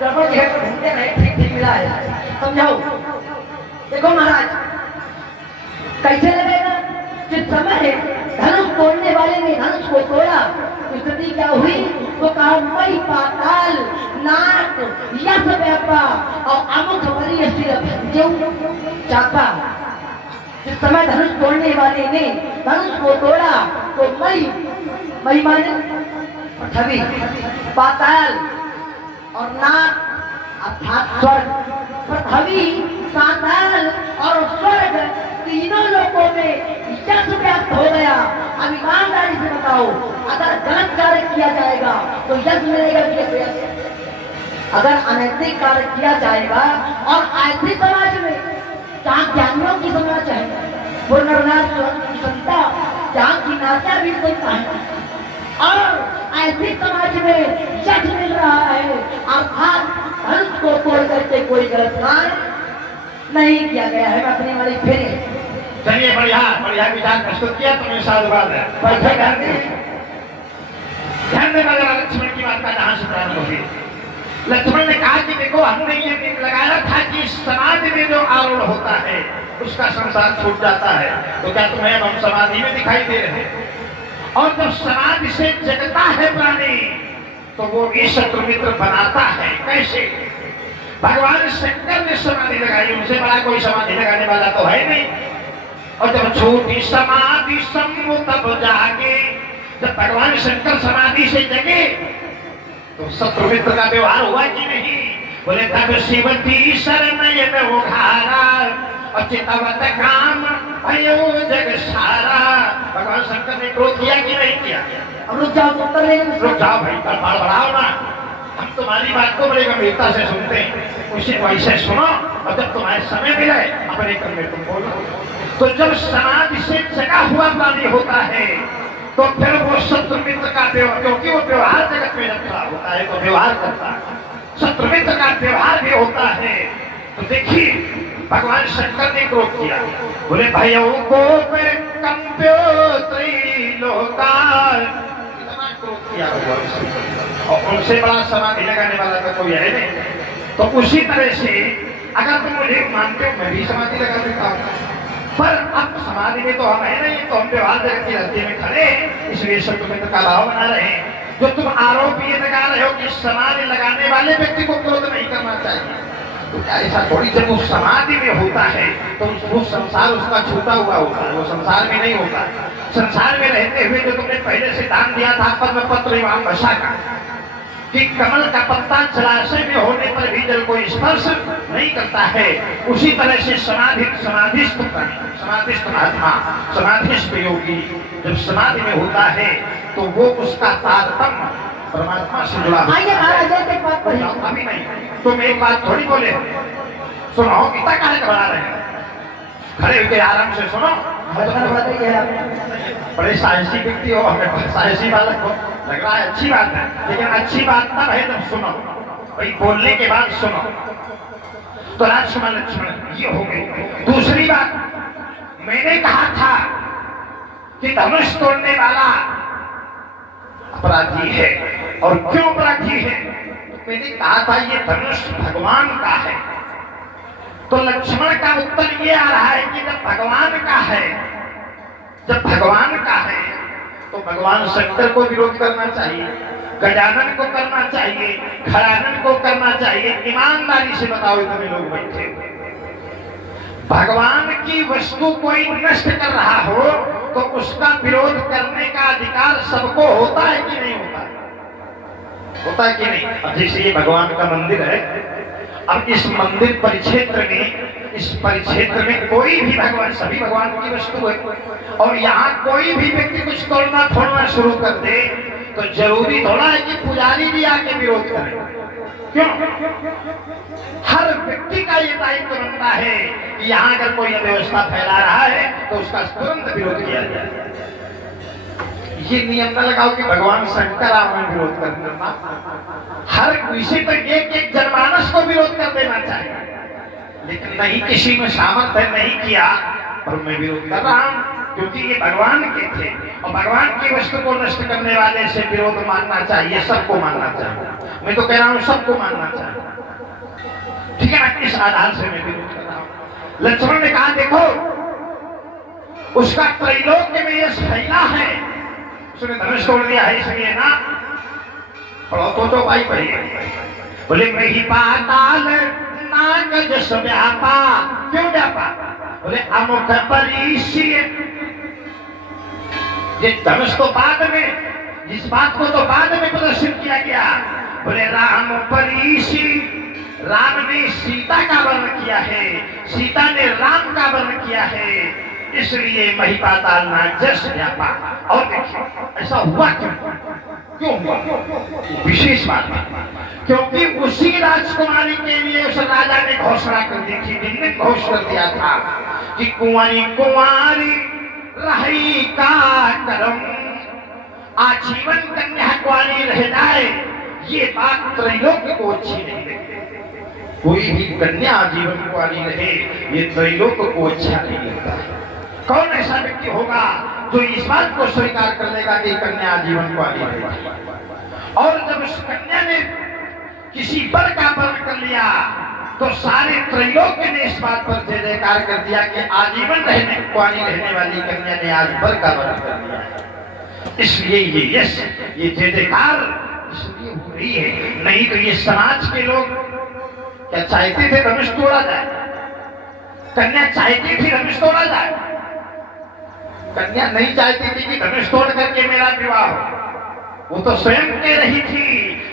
गड़बड़ जगह पर घूमते रहे, ठीक ठीक मिला है, समझाओ। देखो महाराज, कैसे लगेगा? जिस समय धनुष तोड़ने वाले ने धनुष को तोड़ा तो स्थिति क्या हुई? तो कहा मई पाताल नाक यश व्यापा और अमुख वरीय सिर भंजो चापा। जिस समय धनुष तोड़ने वाले ने धनुष को तोड़ा तो मई माने पृथ्वी, पाताल और नाक अर्थात स्वर्ग। पृथ्वी, पाताल और स्वर्ग तीनों लोगों में यश व्याप्त हो गया। अब ईमानदारी से बताओ, अगर गलत कार्य किया जाएगा तो यश मिलेगा कि यश? अगर अनैतिक कार्य किया जाएगा, और ऐसे समाज में जहाँ ज्ञानियों की समाज है, पुनर्नाथ की संता, जहाँ की नाचा भी संता है, और ऐसे समाज में यश मिल रहा है, अर्थात धनुष को तोड़ करके कोई गलत कार्य नहीं किया गया है। मैं अपनी वाली फिर चलिए, बढ़िया बढ़िया विचार प्रस्तुत किया तुमने, साधुवाद है। बैठे करते ध्यान देना जरा लक्ष्मण की बात का, जहां से प्रारंभ होगी। लक्ष्मण ने कहा कि देखो, हमने ये लगाया था कि समाधि में जो आरूढ़ होता है उसका संसार छूट जाता है, तो क्या तुम्हें हम समाधि में दिखाई दे रहे हैं? और जब समाधि से जगता है प्राणी तो वो भी शत्रु मित्र बनाता है। कैसे? भगवान शंकर ने समाधि लगाई, उनसे बड़ा कोई समाधि लगाने वाला तो है नहीं। और जब छोटी समाधि सम्मु तब जागे, जब भगवान शंकर समाधि से जगे तो शत्रु मित्र का व्यवहार हुआ कि नहीं? बोले तब शिवती शरणयन उघारा और चितवत काम भयो जग सारा। भगवान शंकर ने क्रोध किया कि नहीं किया? अब रुक जाओ, उत्तर लेंगे। रुक जाओ भाई, तड़फड़ बढ़ाओ ना, हम तुम्हारी बात को बड़ी गंभीरता से सुनते हैं, उसे वैसे सुनो, और जब तुम्हारे समय मिले अपने कर्म में तुम बोलो। तो जब समाधि से जगा हुआ प्राणी होता है तो फिर वो शत्रु मित्र का व्यवहार, क्योंकि वो व्यवहार जगत में रखा होता है तो व्यवहार करता है। शत्रुमित्र का व्यवहार भी होता है। तो देखिए भगवान शंकर ने क्रोध किया, बोले भयो गोप कंप्यो त्रैलोकाल, इतना क्रोध किया भगवान शंकर, और उनसे बड़ा समाधि लगाने वाला का कोई है नहीं। तो उसी तरह से अगर तुम मुझे मानते हो मैं भी समाधि लगा देता हूँ, पर अब समाधि में तो हम है नहीं, तो हम व्यवहार जगत की धरती में खड़े, इसलिए शत्रुमित्र का भाव बना रहे हैं। जो तुम आरोप ये लगा रहे हो कि समाधि लगाने वाले व्यक्ति को क्रोध नहीं करना चाहिए, तो क्या ऐसा थोड़ी, जब वो समाधि में होता है तो वो संसार उसका छूटा हुआ होता है, वो संसार में नहीं होता। संसार में रहते हुए जो तुमने पहले से दान दिया था पद्म पत्र एवं वशा का, कि कमल का पत्ता जलाशय में होने पर भी जल को स्पर्श नहीं करता है, उसी तरह से समाधिस्थ महात्मा, समाधिस्थ योगी जब समाधि में होता है तो वो उसका तारतम्य परमात्मा से जुड़ा होता आइए महाराज एक बात पर अभी नहीं, तुम एक बात थोड़ी बोले, सुनो इतना काहे घबरा रहे हैं, खड़े होकर आराम से सुनो। बड़े साहसी व्यक्ति हो, हमें साहसी बालक हो, लग रहा है अच्छी बात है, लेकिन अच्छी बात तब है जब सुनो, भाई बोलने के बाद सुनो। तो राजकुमार लक्ष्मण ये हो गई। दूसरी बात, मैंने कहा था कि धनुष तोड़ने वाला अपराधी है, और क्यों अपराधी है, मैंने कहा था ये धनुष भगवान का है। तो लक्ष्मण का उत्तर ये आ रहा है कि जब भगवान का है, जब भगवान का है तो भगवान शंकर को विरोध करना चाहिए, गजानन को करना चाहिए, खड़ानन को करना चाहिए। ईमानदारी से बताओ इतने लोग बैठे, भगवान की वस्तु कोई नष्ट कर रहा हो तो उसका विरोध करने का अधिकार सबको होता है कि नहीं होता? होता है कि नहीं? अब जैसे ये भगवान का मंदिर है, अब इस मंदिर परिक्षेत्र में, इस परिक्षेत्र में कोई भी भगवान, सभी भगवान की वस्तु है, और यहाँ कोई भी व्यक्ति कुछ तोड़ना फोड़ना शुरू कर दे तो जरूरी थोड़ा है कि पुजारी भी आके विरोध करे। क्यों? हर व्यक्ति का ये दायित्व बनता है कि यहाँ अगर कोई अव्यवस्था फैला रहा है तो उसका तुरंत विरोध किया जाए। ये नियम न लगाओ कि भगवान शंकर में विरोध करना, हर किसी पर एक एक जनमानस को विरोध कर देना चाहिए, लेकिन नहीं किसी में सामर्थ्य नहीं किया और मैं विरोध कर रहा हूं, क्योंकि ये भगवान के थे और भगवान की वस्तु को नष्ट करने वाले से विरोध मानना चाहिए, सबको मानना चाहिए। मैं तो कह रहा हूं सबको मानना चाहिए, ठीक है ना? इस आधार से मैं विरोध कर रहा हूं। लक्ष्मण ने कहा देखो उसका त्रैलोक्य में यश फैला है, उसने धनुष तोड़ दिया है, इसलिए ना पढ़ो तो भाई पढ़िए। बोले मैं ही पाताल नाग जस व्यापा, क्यों व्यापा? बोले अमुख परीशी, ये धनुष तो बाद में, जिस बात को तो बाद में प्रदर्शित किया गया। बोले राम परीशी, राम ने सीता का वर्ण किया है, सीता ने राम का वर्ण किया है, इसलिए महिपाताल नाग जस व्यापा। और देखिए ऐसा हुआ क्यों हुआ? विशेष बात है, क्योंकि उसी राजकुमारी के लिए उस राजा ने घोषणा कर दी थी, दिन घोष कर दिया था कि कुंवारी कुंवारी रही का करम, आजीवन कन्या कुंवारी रह जाए, ये बात त्रैलोक्य को अच्छी नहीं लगती। कोई भी कन्या आजीवन कुंवारी रहे, ये त्रैलोक्य को अच्छा नहीं लगता है। कौन ऐसा व्यक्ति होगा जो इस बात को स्वीकार कर लेगा कि कन्या आजीवन कुंवारी रहेगी? और जब उस कन्या ने किसी वर का वर्ण कर लिया तो सारे त्रैलोक्य ने इस बात पर जय जयकार कर दिया कि आजीवन रहने कुंवारी रहने वाली कन्या ने आज वर का वर्ण कर लिया। इसलिए ये यश, ये जय जयकार इसलिए हो रही है, नहीं तो ये समाज के लोग क्या चाहते थे धनुष तोड़ा जाए? कन्या चाहती थी धनुष तोड़ा जाए? कन्या नहीं चाहती थी कि धनुष तोड़ करके मेरा विवाह हो, वो तो स्वयं कह रही थी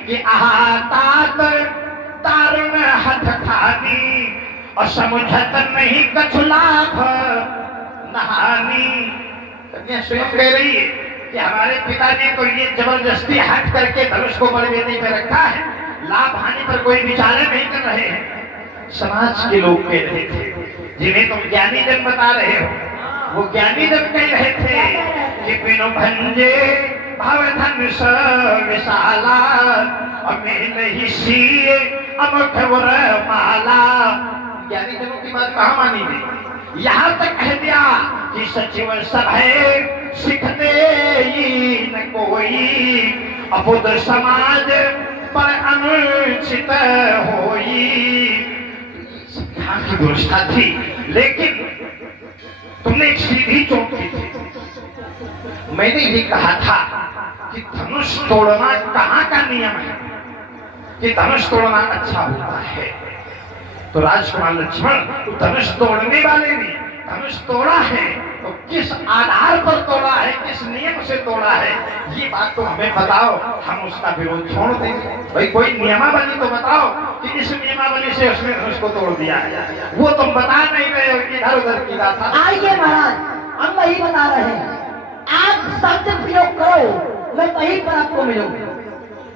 कि आहातात तारुण हथ खानी और समुझत नहीं कछुलाभ नहानी। कन्या स्वयं कह रही है कि हमारे पिता ने तो ये जबरदस्ती हट करके धनुष को बलवेदी पे रखा है, लाभ हानि पर कोई विचार नहीं कर रहे हैं। समाज के लोग कह रहे थे, जिन्हें तुम ज्ञानी जन बता रहे हो, वो ज्ञानी जन कह रहे थे कि बिनु भंजे भवधन विशाला अमे नहीं सीए अमखवर माला। ज्ञानी जनों की बात कहाँ मानी गई? यहाँ तक कह दिया कि सचिव सब है सिखते ही न कोई अबुध समाज पर अनुचित होई। यहाँ की व्यवस्था थी, लेकिन तुमने एक सीधी चोट की थी। मैंने ये कहा था कि धनुष तोड़ना कहाँ का नियम है कि धनुष तोड़ना अच्छा होता है। तो राजकुमार लक्ष्मण तो धनुष तोड़ने वाले ने धनुष तोड़ा है, तो किस आधार पर तोड़ा है, किस नियम से तोड़ा है, ये बात तो हमें बताओ, हम उसका विरोध छोड़ देंगे। भाई कोई नियमावली तो बताओ कि इस नियमावली से उसने धनुष को तोड़ दिया है, वो तुम बता नहीं रहे हो, इधर उधर की बात। आइए महाराज, हम वही बता रहे हैं। आप शब्द प्रयोग करो, मैं वहीं पर आपको मिलूंगा।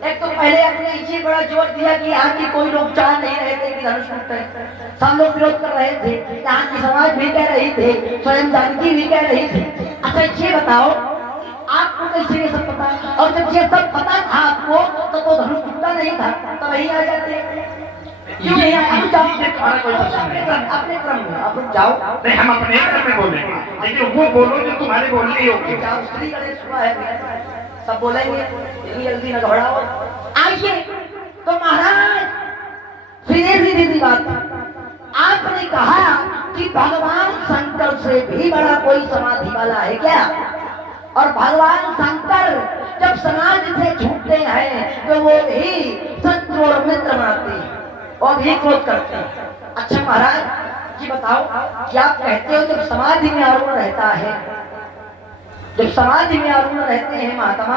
एक तो पहले आपने इसी बड़ा जोर दिया कि यहाँ की कोई लोग चाह नहीं रहे थे कि धनुष टूटे, सब लोग विरोध कर रहे थे, यहाँ की समाज भी कह रही थे, स्वयं जानकी भी कह रही थी। अच्छा ये बताओ आपको कैसे ये सब पता? और जब ये सब पता था आपको तो धनुष टूटा नहीं था, तो वहीं आ जाते। क्यों नहीं आए? आप जाओ, अपने क्रम में आप लोग जाओ। नहीं, हम अपने क्रम में बोलेंगे, लेकिन वो बोलो जो तुम्हारे बोलने योग्य। जाओ, स्त्री गणेश हुआ है, सब बोलेंगे, इतनी जल्दी न घबराओ। आइए, तो महाराज सीधी सीधी बात, आपने कहा कि भगवान शंकर से भी बड़ा कोई समाधि वाला है क्या? और भगवान शंकर जब समाज से छूटते हैं तो वो भी शत्रु और मित्र बनाते हैं और भी क्रोध करते हैं। अच्छा महाराज ये बताओ कि आप कहते हो जब समाधि में अरुण रहता है, जब समाधि में अरुण रहते हैं महात्मा,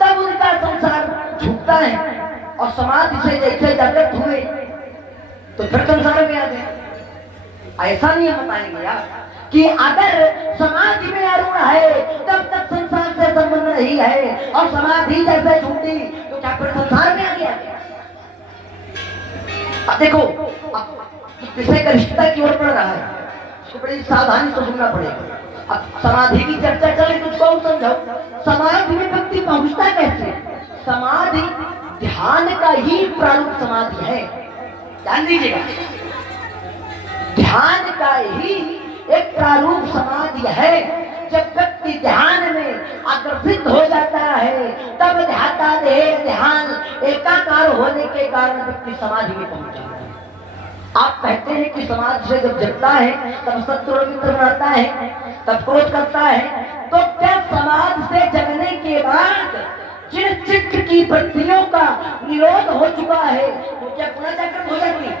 तब उनका संसार झुकता है और समाधि से जैसे जागृत हुए तो फिर संसार में आ गए। ऐसा नहीं बताएंगे आप कि अगर समाधि में अरुण है तब तक संसार से संबंध नहीं है और समाधि जैसे छूटी तो क्या फिर संसार में आ गया? अब देखो, विषय का रिश्ता की ओर बढ़ रहा है, उसको बड़ी सावधानी से सुनना पड़ेगा। अब समाधि की चर्चा चले तो उसको समझाओ, समाधि में व्यक्ति पहुंचता कैसे? समाधि ध्यान का ही प्रारूप समाधि है, ध्यान दीजिएगा। ध्यान का ही एक प्रारूप समाधि है। जब व्यक्ति ध्यान में आकर्षित हो जाता है तब ध्याता देह ध्यान एकाकार होने के कारण व्यक्ति समाधि में पहुंच जाता है। आप कहते हैं कि समाधि से जब जगता है तब शत्रु और मित्र बनाता है, तब क्रोध करता है, तो क्या समाधि से जगने के बाद जिन चित्त की वृत्तियों का निरोध हो चुका है तो क्या पुनः जागृत हो जाती है?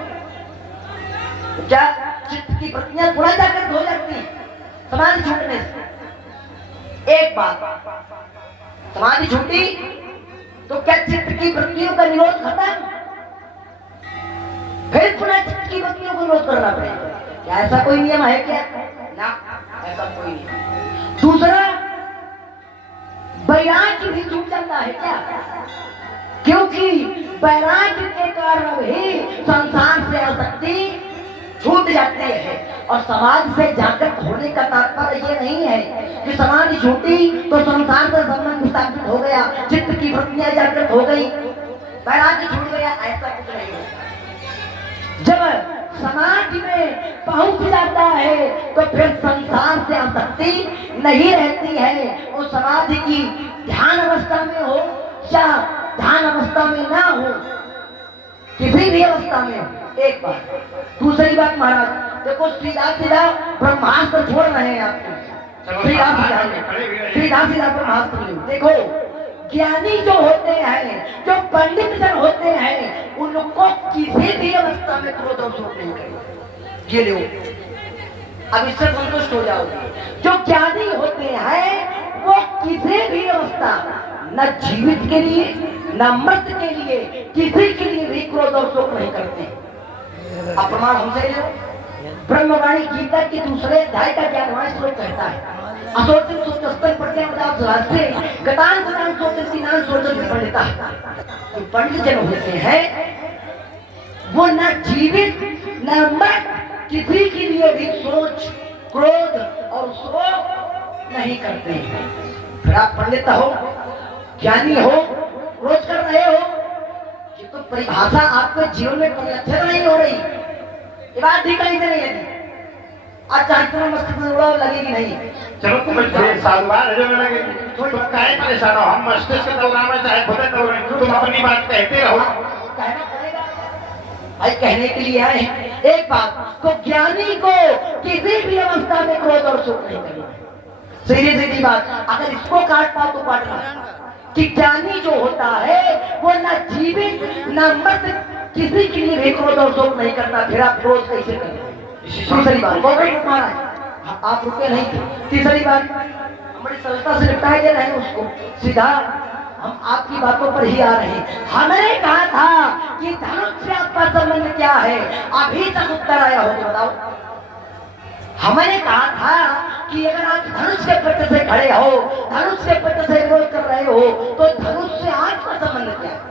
क्या चित्त की वृत्तियां पुनः जागृत हो जाती है समाधि छूटने से? एक बात, समाधि छूटी तो क्या चित्त की वृत्तियों का निरोध खत्म? फिर पुनः चित्त की वृत्तियों को निरोध करना पड़ेगा। क्या ऐसा कोई नियम है क्या? ना, ऐसा कोई नहीं। दूसरा, वैराग्य भी छूट जाता है क्या? क्योंकि वैराग्य के कारण ही संसार से आसक्ति छूट जाती है। और समाज से जागृत होने का तात्पर्य ये नहीं है कि समाधि छूटी तो संसार से संबंध स्थापित हो गया, चित्त की वृत्तियां जागृत हो गई, वैराग्य छूट गया, ऐसा कुछ नहीं है। जब समाधि में पहुंच जाता है तो फिर संसार से आसक्ति नहीं रहती है। वो समाधि की ध्यान अवस्था में हो या ध्यान अवस्था में ना हो, किसी भी अवस्था में हो। एक बात। दूसरी बात महाराज, देखो सीधा सीधा ब्रह्मास्त्र छोड़ रहे हैं आपको, सीधा सीधा ब्रह्मास्त्र। देखो ज्ञानी जो होते हैं, जो पंडित जन होते हैं, उनको किसी भी अवस्था में क्रोध और शोक नहीं करेंगे। ये लो, अब इससे संतुष्ट हो जाओगे। जो ज्ञानी होते हैं वो किसी भी अवस्था, न जीवित के लिए न मृत के लिए, किसी के लिए भी क्रोध और शोक नहीं करते। अप्रमाण हमसे लो, ब्रह्मवाणी गीता के दूसरे अध्याय का 11वां श्लोक कहता है, असोचित सुचस्तन प्रत्यावदान सुरास्ते गतान गतान सोचन सीनान सोचन पंडिता। जो पंडित जन होते हैं वो न जीवित न मृत किसी के लिए भी सोच, क्रोध और शोक नहीं करते हैं। फिर आप पंडित हो, ज्ञानी हो, क्रोध कर रहे हो, ये तो परिभाषा आपके जीवन में परिलक्षित नहीं हो रही। ये बात भी कहीं से नहीं लगी। अच्छा इतना मस्ती में लगेगी नहीं। चलो तुम्हें 6 साल बाद जो लगे तुम काहे परेशान हो? हम मस्तिष्क दौड़ावे चाहे खुद दौड़े, तुम अपनी बात कहते रहो। कहना पड़ेगा भाई, कहने के लिए आए हैं। एक बात तो ज्ञानी को किसी भी अवस्था में क्रोध और सुख नहीं करना है। सीधी सीधी बात, अगर इसको काट पाओ तो काटना कि ज्ञानी जो होता है वो न जीवित न मृत किसी के लिए भी क्रोध और शोक नहीं करता। फिर आप क्रोध कैसे करेंगे? तीसरी बात आप रुके नहीं थे। तीसरी बात हमारी सरलता से निपटाए दे रहे हैं उसको सीधा। हम आपकी बातों पर ही आ रहे हैं। हमने कहा था कि धनुष से आपका संबंध क्या है, अभी तक उत्तर आया हो तो बताओ। हमने कहा था कि अगर आप धनुष के पट्ट से खड़े हो, धनुष के पट्ट से विरोध कर रहे हो, तो धनुष से आपका संबंध क्या है,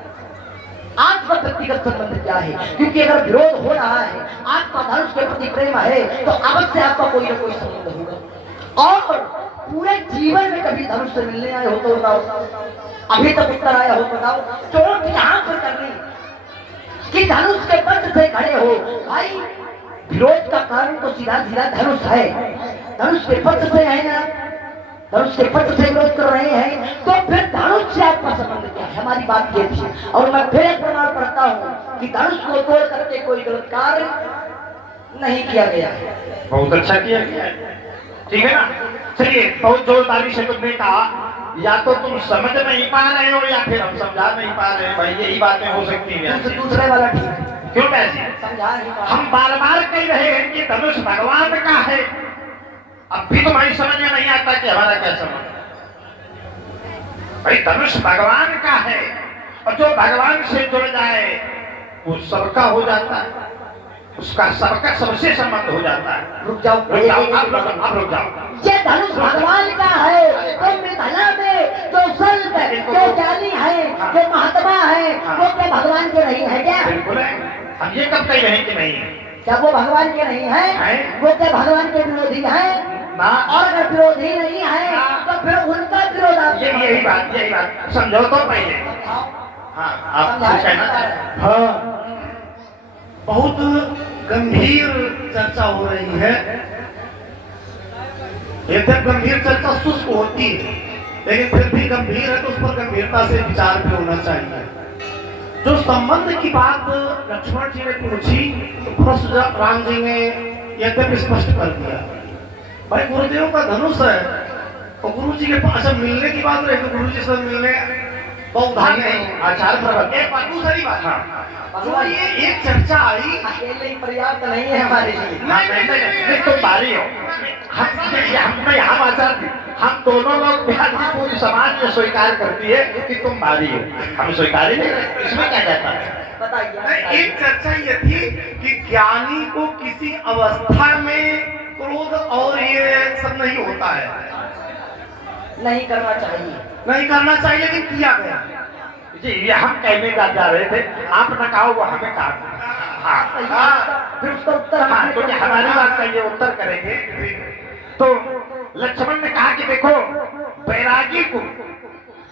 आपका व्यक्तिगत संबंध क्या है? क्योंकि अगर विरोध हो रहा है, आपका धनुष के प्रति प्रेम है, तो अवश्य आपका कोई ना कोई संबंध होगा। और पूरे जीवन में कभी धनुष से मिलने आए हो तो बताओ, अभी तक उत्तर आया हो बताओ। चोट यहाँ पर करनी कि धनुष के पट्ट से खड़े हो भाई, विरोध का कारण तो सीधा सीधा धनुष है। धनुष के पट्ट से है ना, धनुष के पट्ट से विरोध कर रहे हैं, तो फिर धनुष से आपका संबंध क्या है? हमारी बात ये थी। और मैं फिर एक प्रमाण पढ़ता हूँ कि धनुष को तोड़ करके कोई गलत कार्य नहीं किया गया। बहुत अच्छा किया गया, ठीक है ना। चलिए, बहुत जोरदारी से तुमने कहा, या तो तुम समझ नहीं पा रहे हो या फिर हम समझा नहीं पा रहे हैं। भाई यही बातें हो सकती हैं। दूसरे वाला ठीक है, क्यों कैसे? समझा नहीं पा हम बार बार कह रहे हैं कि धनुष भगवान का है, अब भी तुम्हारी समझ में नहीं आता कि हमारा क्या समझ। भाई धनुष भगवान का है, और जो भगवान से जुड़ जाए वो सबका हो जाता है, उसका सबका सबसे संबंध हो जाता है। रुक जाओ, रुक जाओ, आप रुक जाओ। ये धनुष भगवान का है, तो मिथिला में जो संत, जो ज्ञानी है, जो महात्मा है, वो क्या भगवान के नहीं है क्या? बिल्कुल है। हम ये कब कह रहे हैं कि नहीं है? क्या वो भगवान के नहीं है? वो क्या भगवान के विरोधी है? और अगर विरोधी नहीं है तो फिर उनका विरोध आप यही बात समझो तो पहले। हाँ, आप कुछ कहना चाहते? हाँ, बहुत गंभीर चर्चा हो रही है। यद्यप गंभीर चर्चा शुष्क होती है, लेकिन फिर भी गंभीर है तो उस पर गंभीरता से विचार भी होना चाहिए। जो संबंध की बात लक्ष्मण जी ने पूछी, तो परशुराम जी ने यद्यप स्पष्ट कर दिया। भाई गुरुदेव का धनुष है, और गुरु जी के पास मिलने की बात रही तो गुरु जी से मिलने बहुधा नहीं, आचार प्रवर। एक बात, दूसरी बात, जो ये एक चर्चा आई, अकेले ही पर्याप्त नहीं है हमारे लिए। नहीं, तुम बारी हो। हम आचार, हम दोनों लोग बिहार की पूरी समाज में स्वीकार करती है कि तुम बारी हो, हम स्वीकार ही नहीं करते। इसमें क्या कहता है? बताइए। एक चर्चा ये थी कि ज्ञानी को किसी अवस्था में क्रोध और ये सब नहीं होता है, नहीं करना चाहिए, नहीं करना चाहिए, लेकिन किया गया। जी, ये हम कहने का जा रहे थे, आप न कहो वो हमें कहा। हाँ, फिर उसका उत्तर हाँ, तो हमारी बात का ये उत्तर करेंगे। तो लक्ष्मण ने कहा कि देखो बैरागी को,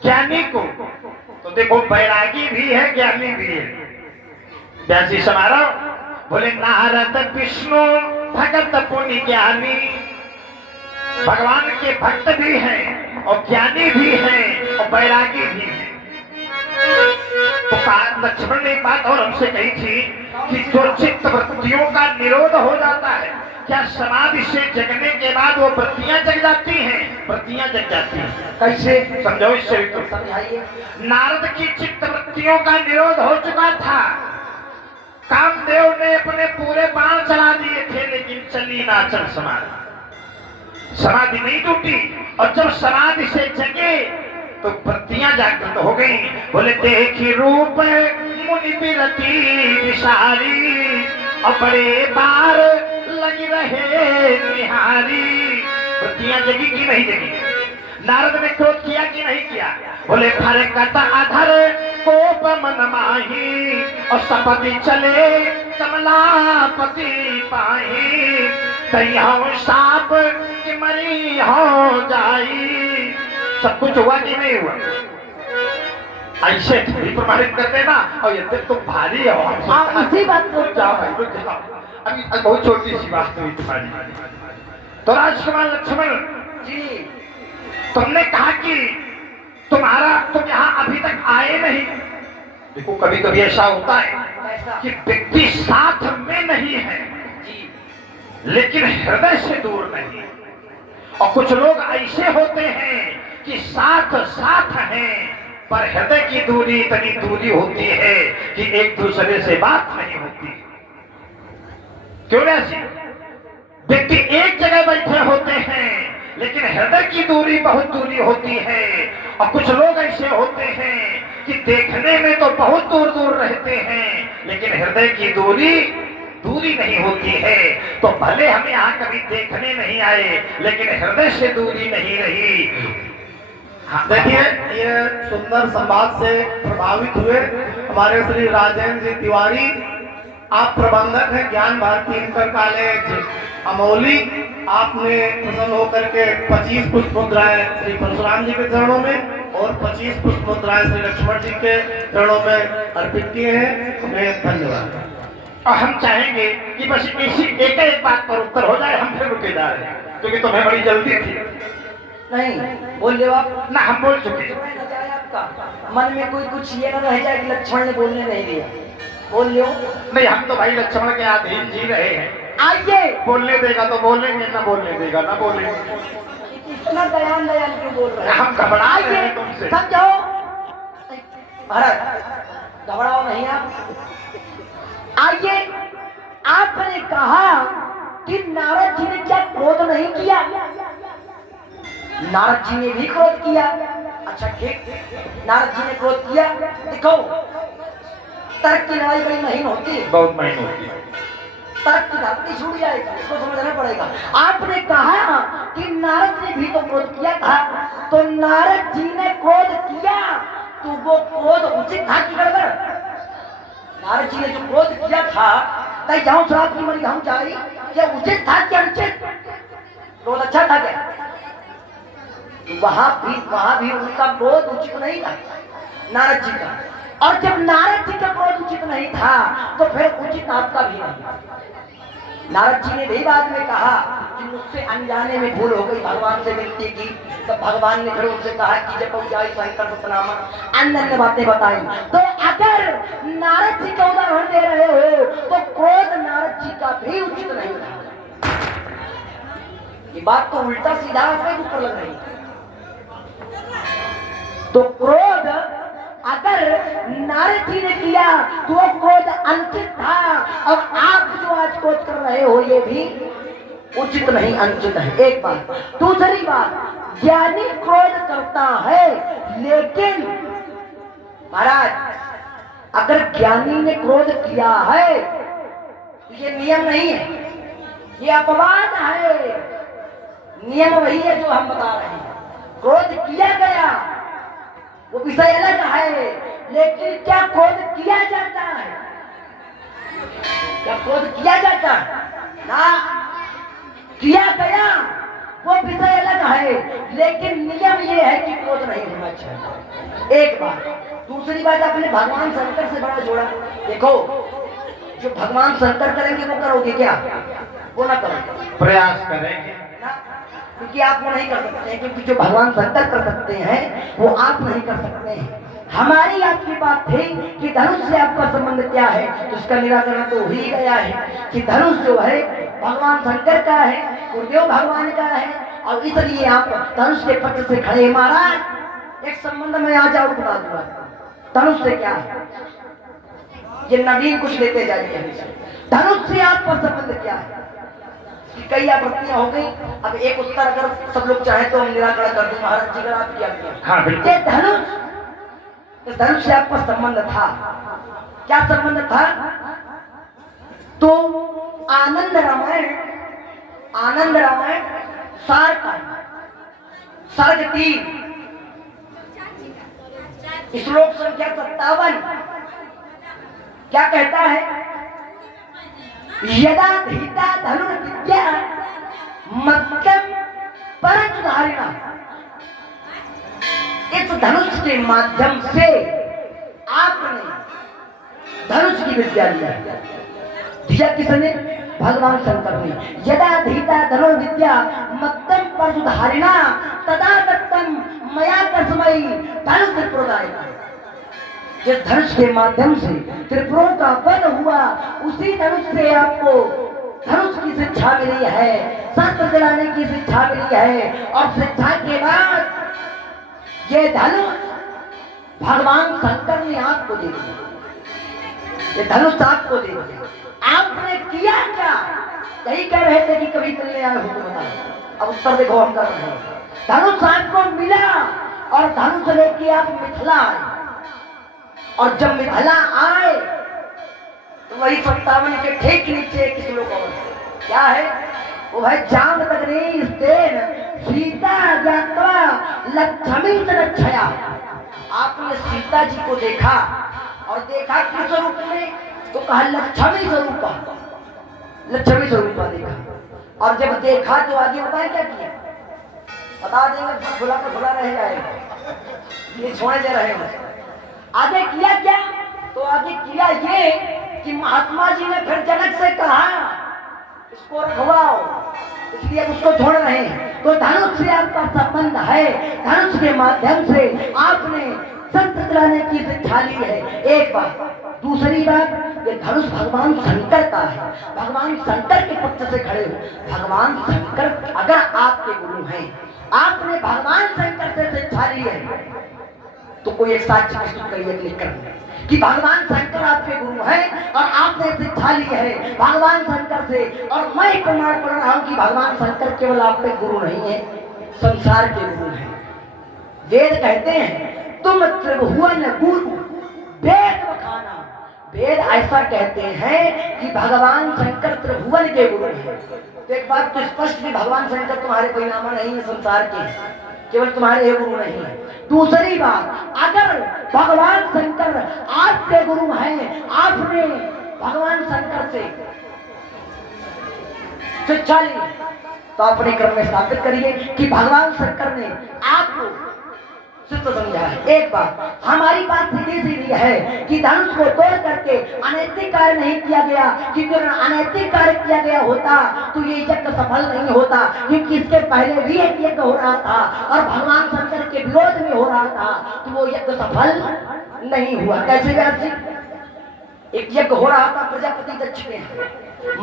ज्ञानी को, तो देखो बैरागी भी है, ज्ञानी भी है। व्यासी समारोह बोले नारद विष्णु भगत पुण्य ज्ञानी, भगवान के भक्त भी हैं और ज्ञानी भी हैं और बैरागी भी हैं। तो लक्ष्मण ने एक बात और हमसे कही थी कि जो चित्त वृत्तियों का निरोध हो जाता है, क्या समाधि से जगने के बाद वो वृत्तियां जग जाती हैं? वृत्तियां जग जाती हैं। कैसे? समझो इससे समझाइए। नारद की चित्त वृत्तियों का निरोध हो चुका था, कामदेव ने अपने पूरे बाण चला दिए थे, लेकिन चली ना चल समाधि, समाधि नहीं टूटी। और जब समाधि से जगे तो वृत्तियां जागृत हो गई। बोले देखी रूप मुनि बिरती विशारी, और बड़े बार लगी रहे निहारी। वृत्तियां जगी कि नहीं जगी? नारद ने क्रोध किया कि नहीं किया? बोले फरे कटा अधर कोप मन माही, और सपति चले कमलापति पाही। तैयार साप की मरी हो जाई। सब कुछ हुआ कि नहीं हुआ? ऐसे थोड़ी प्रमाणित कर देना। और ये तुम भारी हो। हाँ, उसी बात को जाओ भाई, रुक जाओ। अभी बहुत छोटी सी बात हुई तुम्हारी। तो राजकुमार लक्ष्मण जी, तुमने कहा कि तुम यहाँ अभी तक आए नहीं। देखो कभी कभी ऐसा होता है ऐसा कि व्यक्ति साथ में नहीं है जी, लेकिन हृदय से दूर नहीं। और कुछ लोग ऐसे होते हैं कि साथ साथ हैं पर हृदय की दूरी इतनी दूरी होती है कि एक दूसरे से बात नहीं होती। क्यों ऐसे व्यक्ति एक जगह बैठे होते हैं लेकिन हृदय की दूरी बहुत दूरी होती है। और कुछ लोग ऐसे होते हैं कि देखने में तो बहुत दूर दूर रहते हैं लेकिन हृदय की दूरी नहीं होती है। तो भले हम यहाँ कभी देखने नहीं आए लेकिन हृदय से दूरी नहीं रही। हाँ, देखिए, ये सुंदर संवाद से प्रभावित हुए हमारे श्री राजेंद्र जी तिवारी। आप प्रबंधक हैं ज्ञान भारती इंटर कॉलेज अमौली। आपने प्रसन्न होकर के 25 पुष्प मुद्राएं श्री परशुराम जी के चरणों में और 25 पुष्प मुद्राएं श्री लक्ष्मण जी के चरणों में अर्पित किए हैं। हमें धन्यवाद। और हम चाहेंगे कि बस इसी एक बात पर उत्तर हो जाए, हम फिर रुके जा रहे हैं क्योंकि तुम्हें बड़ी जल्दी थी। नहीं बोल लो आप ना हम बोल चुके। समय न जाए आपका, मन में कोई कुछ ये न रह जाए कि लक्ष्मण ने बोलने नहीं दिया। बोल लो। नहीं, हम तो भाई लक्ष्मण के अधीन जी रहे हैं। आइए, बोलने देगा तो बोलेंगे, ना बोलने देगा ना बोलेंगे। इतना दयाल दयाल क्यों बोल रहे हैं? हम घबरा रहे हैं तुमसे। समझो महाराज, घबराओ नहीं आप। आइए, आपने कहा कि नारद जी ने क्या क्रोध नहीं किया? नारद जी ने भी क्रोध किया। अच्छा ठीक, नारद जी ने क्रोध किया। देखो तर्क की लड़ाई बड़ी महीन होती है, बहुत महीन होती है। तर्क की धारती छूट जाएगी, इसको समझना पड़ेगा। आपने कहा कि नारद ने भी तो क्रोध किया था, तो नारद जी ने क्रोध किया तो वो क्रोध उचित था कि गड़बड़? नारद जी ने जो क्रोध किया था, कहीं जाऊं श्राप की मरी हम जाई, क्या उचित था क्या अनुचित? क्रोध अच्छा था क्या? वहां भी उनका क्रोध उचित नहीं था, नारद जी का। और जब नारद जी का क्रोध उचित नहीं था तो फिर उचित आपका भी नहीं। नारद जी ने भी बाद में कहा कि मुझसे अनजाने में भूल हो गई, भगवान से विनती की। तब भगवान ने फिर उनसे कहा कि जब जाई शंकर सतनामा, अन्य अन्य बातें बताई। तो अगर नारद जी का उदाहरण दे रहे हो तो क्रोध नारद जी का भी उचित नहीं था। ये बात तो उल्टा सीधा आपके ऊपर लग रही है। तो क्रोध अगर नारद जी ने किया तो वो क्रोध अनुचित था, और आप जो आज क्रोध कर रहे हो ये भी उचित नहीं, अनुचित है। एक बात। दूसरी बात, ज्ञानी क्रोध करता है लेकिन महाराज अगर ज्ञानी ने क्रोध किया है तो ये नियम नहीं है, ये अपवाद है। नियम वही है जो हम बता रहे हैं। क्रोध किया गया वो विषय अलग है, लेकिन क्या क्रोध किया जाता है? क्या क्रोध किया जाता है? ना, किया गया वो विषय अलग है, लेकिन नियम ये है कि क्रोध नहीं होना चाहिए। एक बात। दूसरी बात, आपने भगवान शंकर से बड़ा जोड़ा। देखो, जो भगवान शंकर करेंगे वो करोगे क्या? वो ना करोगे, प्रयास करेंगे ना, क्योंकि आप वो नहीं कर सकते हैं, क्योंकि जो भगवान शंकर कर सकते हैं वो आप नहीं कर सकते हैं। हमारी आपकी बात थी कि धनुष से आपका संबंध क्या है, तो उसका निराकरण तो हो ही गया है कि धनुष जो है भगवान शंकर का है, गुरुदेव भगवान का है, और इसलिए आप धनुष के पक्ष से खड़े। महाराज एक संबंध में आ जाओ, बता दूंगा धनुष से क्या है। ये नवीन कुछ लेते जाइए। धनुष से आपका संबंध क्या है? कई आपत्तियां हो गई। अब एक उत्तर अगर सब लोग चाहे तो हम निराकरण कर दूं। महाराज जी, अगर आप किया हाँ, बिल्कुल। ये धनुष से आपका संबंध था। क्या संबंध था? तो आनंद रामायण सार का सर्ग 3 श्लोक संख्या 57 क्या कहता है? यदा धीता धनुर्विद्या मध्यम परंतुधारिणा। इस धनुष के माध्यम से विद्या दिया किसने? भगवान शंकर ने। यदा धीता धनुर्विद्या मत्तम परशुधारिणा तदा दत्तम मया तस्मै धनुष त्रिपुराय। जिस धनुष के माध्यम से त्रिपुरों का वध हुआ, उसी धनुष से आपको धनुष की शिक्षा मिली है, शस्त्र चलाने की शिक्षा मिली है, और शिक्षा के बाद ये धनुष भगवान शंकर ने आपको दे दिया। ये धनुष आपको दे दिया। आपने किया क्या? यही कह रहे थे कि कभी मिलने आए हो तो बताओ। अब उत्तर देखो हम कर रहे हैं। धनुष आपको मिला और धनुष लेके आप मिथिला आए, और जब मिथिला आए तो वही 57 के ठीक नीचे किस लोग क्या है? वो है जाम तगनी स्तेन सीता ज्ञात्वा लक्ष्मी रक्षया। आपने सीता जी को देखा, और देखा किस स्वरूप में? तो कहा लक्ष्मी स्वरूपा, लक्ष्मी स्वरूपा देखा। और जब देखा तो आगे बताए क्या किया? बता देंगे, खुला का खुला रह जाएगा, ये छोड़े दे रहे हैं। आगे किया क्या? तो आगे किया ये कि महात्मा जी ने फिर जनक से कहा इसको रखवाओ, इसलिए उसको छोड़ रहे हैं। तो धनुष से आपका संबंध है, धनुष के माध्यम से आपने शस्त्र चलाने की शिक्षा ली है, एक बात। दूसरी बात, ये धनुष भगवान शंकर का है, भगवान शंकर के पक्ष से खड़े हो। भगवान शंकर अगर आपके गुरु हैं, आपने भगवान शंकर से शिक्षा ली है, तो कोई एक साक्ष्य प्रस्तुत करिए क्लिक कर कि भगवान शंकर आपके गुरु हैं और आपने शिक्षा ली है भगवान शंकर से। और मैं प्रमाण कर रहा हूं कि भगवान शंकर केवल आपके गुरु नहीं है, संसार के गुरु हैं। वेद कहते हैं तुम त्रिभुवन गुरु वेद बखाना। वेद ऐसा कहते हैं कि भगवान शंकर त्रिभुवन के गुरु हैं। तो एक बात तो स्पष्ट कि भगवान शंकर तुम्हारे कोई नामा नहीं है, संसार के केवल तुम्हारे गुरु नहीं है। दूसरी बात, अगर भगवान शंकर आपके गुरु हैं, आपने भगवान शंकर से शिक्षा ली, तो अपने क्रम में स्थापित करिए कि भगवान शंकर ने आपको सिद्ध समझा है। एक बात हमारी बात सीधी सीधी है कि धनुष को तोड़ करके अनैतिक कार्य नहीं किया गया, क्योंकि अगर अनैतिक कार्य किया गया होता तो ये यज्ञ सफल नहीं होता, क्योंकि इसके पहले भी एक यज्ञ हो रहा था और भगवान शंकर के विरोध में हो रहा था, तो वो यज्ञ सफल नहीं हुआ। कैसे व्यास जी? एक यज्ञ हो रहा था प्रजापति दक्ष में,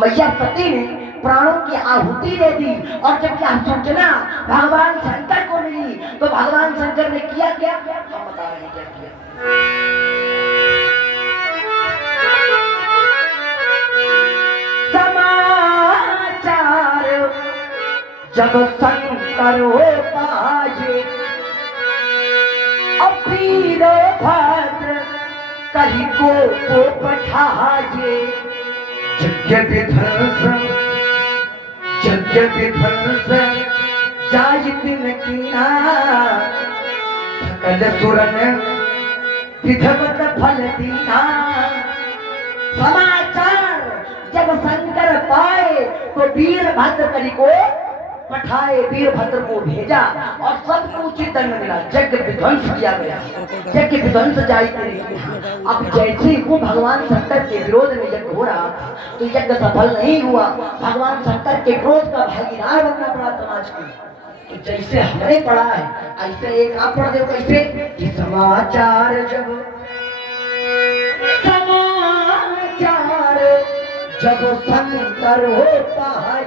मैया सती ने प्राणों की आहुति दे दी, और जब क्या सूचना भगवान शंकर को मिली तो भगवान शंकर ने किया क्या? हम बता रहे हैं क्या किया। समाचार जब शंकर हो पाए, अपीलो भद्र कहीं को पठाए। यज्ञ विध्वंस जाय दिन कीना, सकल सुरन विधवत फल दीना। समाचार जब शंकर पाए तो वीरभद्र कली को पठाए, वीरभद्र को भेजा और सबको उचित दंड मिला। यज्ञ विध्वंस किया गया, यज्ञ विध्वंस जाय दिन। अब जैसे वो भगवान शंकर के विरोध में यज्ञ हो रहा था तो यज्ञ सफल नहीं हुआ, भगवान शंकर के क्रोध का भागीदार बनना पड़ा समाज को। तो जैसे हमने पढ़ा है ऐसे एक आप पढ़ दो कैसे कि समाचार जब शंकर हो पाए।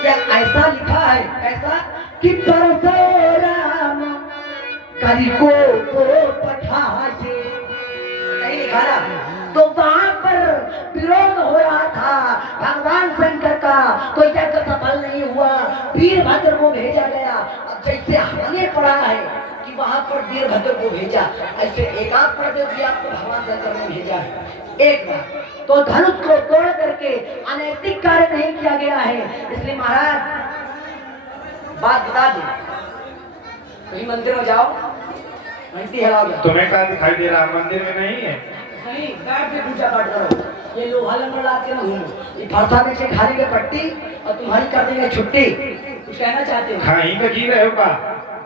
क्या ऐसा लिखा है? ऐसा कि परशुराम करी को पठाए, नहीं लिखा ना? तो वहां पर विरोध हो रहा था भगवान शंकर का, तो यज्ञ सफल नहीं हुआ, वीरभद्र को भेजा गया। अब जैसे हमने पढ़ा है कि वहां पर वीरभद्र को भेजा, ऐसे एक आप पढ़ दो कि आपको भगवान शंकर ने भेजा है। एक बार तो धनुष को तोड़ करके अनैतिक कार्य नहीं किया गया है, इसलिए महाराज बात बता दे, कहीं मंदिर में जाओ घंटी हिलाओ, तुम्हें क्या दिखाई दे रहा? मंदिर में नहीं है, नहीं बैठ के पूजा पाठ करो। ये लोहा लंगड़ लाते ना घूमो, ये फरसा में से खा लेंगे पट्टी और तुम्हारी कर देंगे छुट्टी। कुछ कहना चाहते हो? खाई का जी रहे हो का?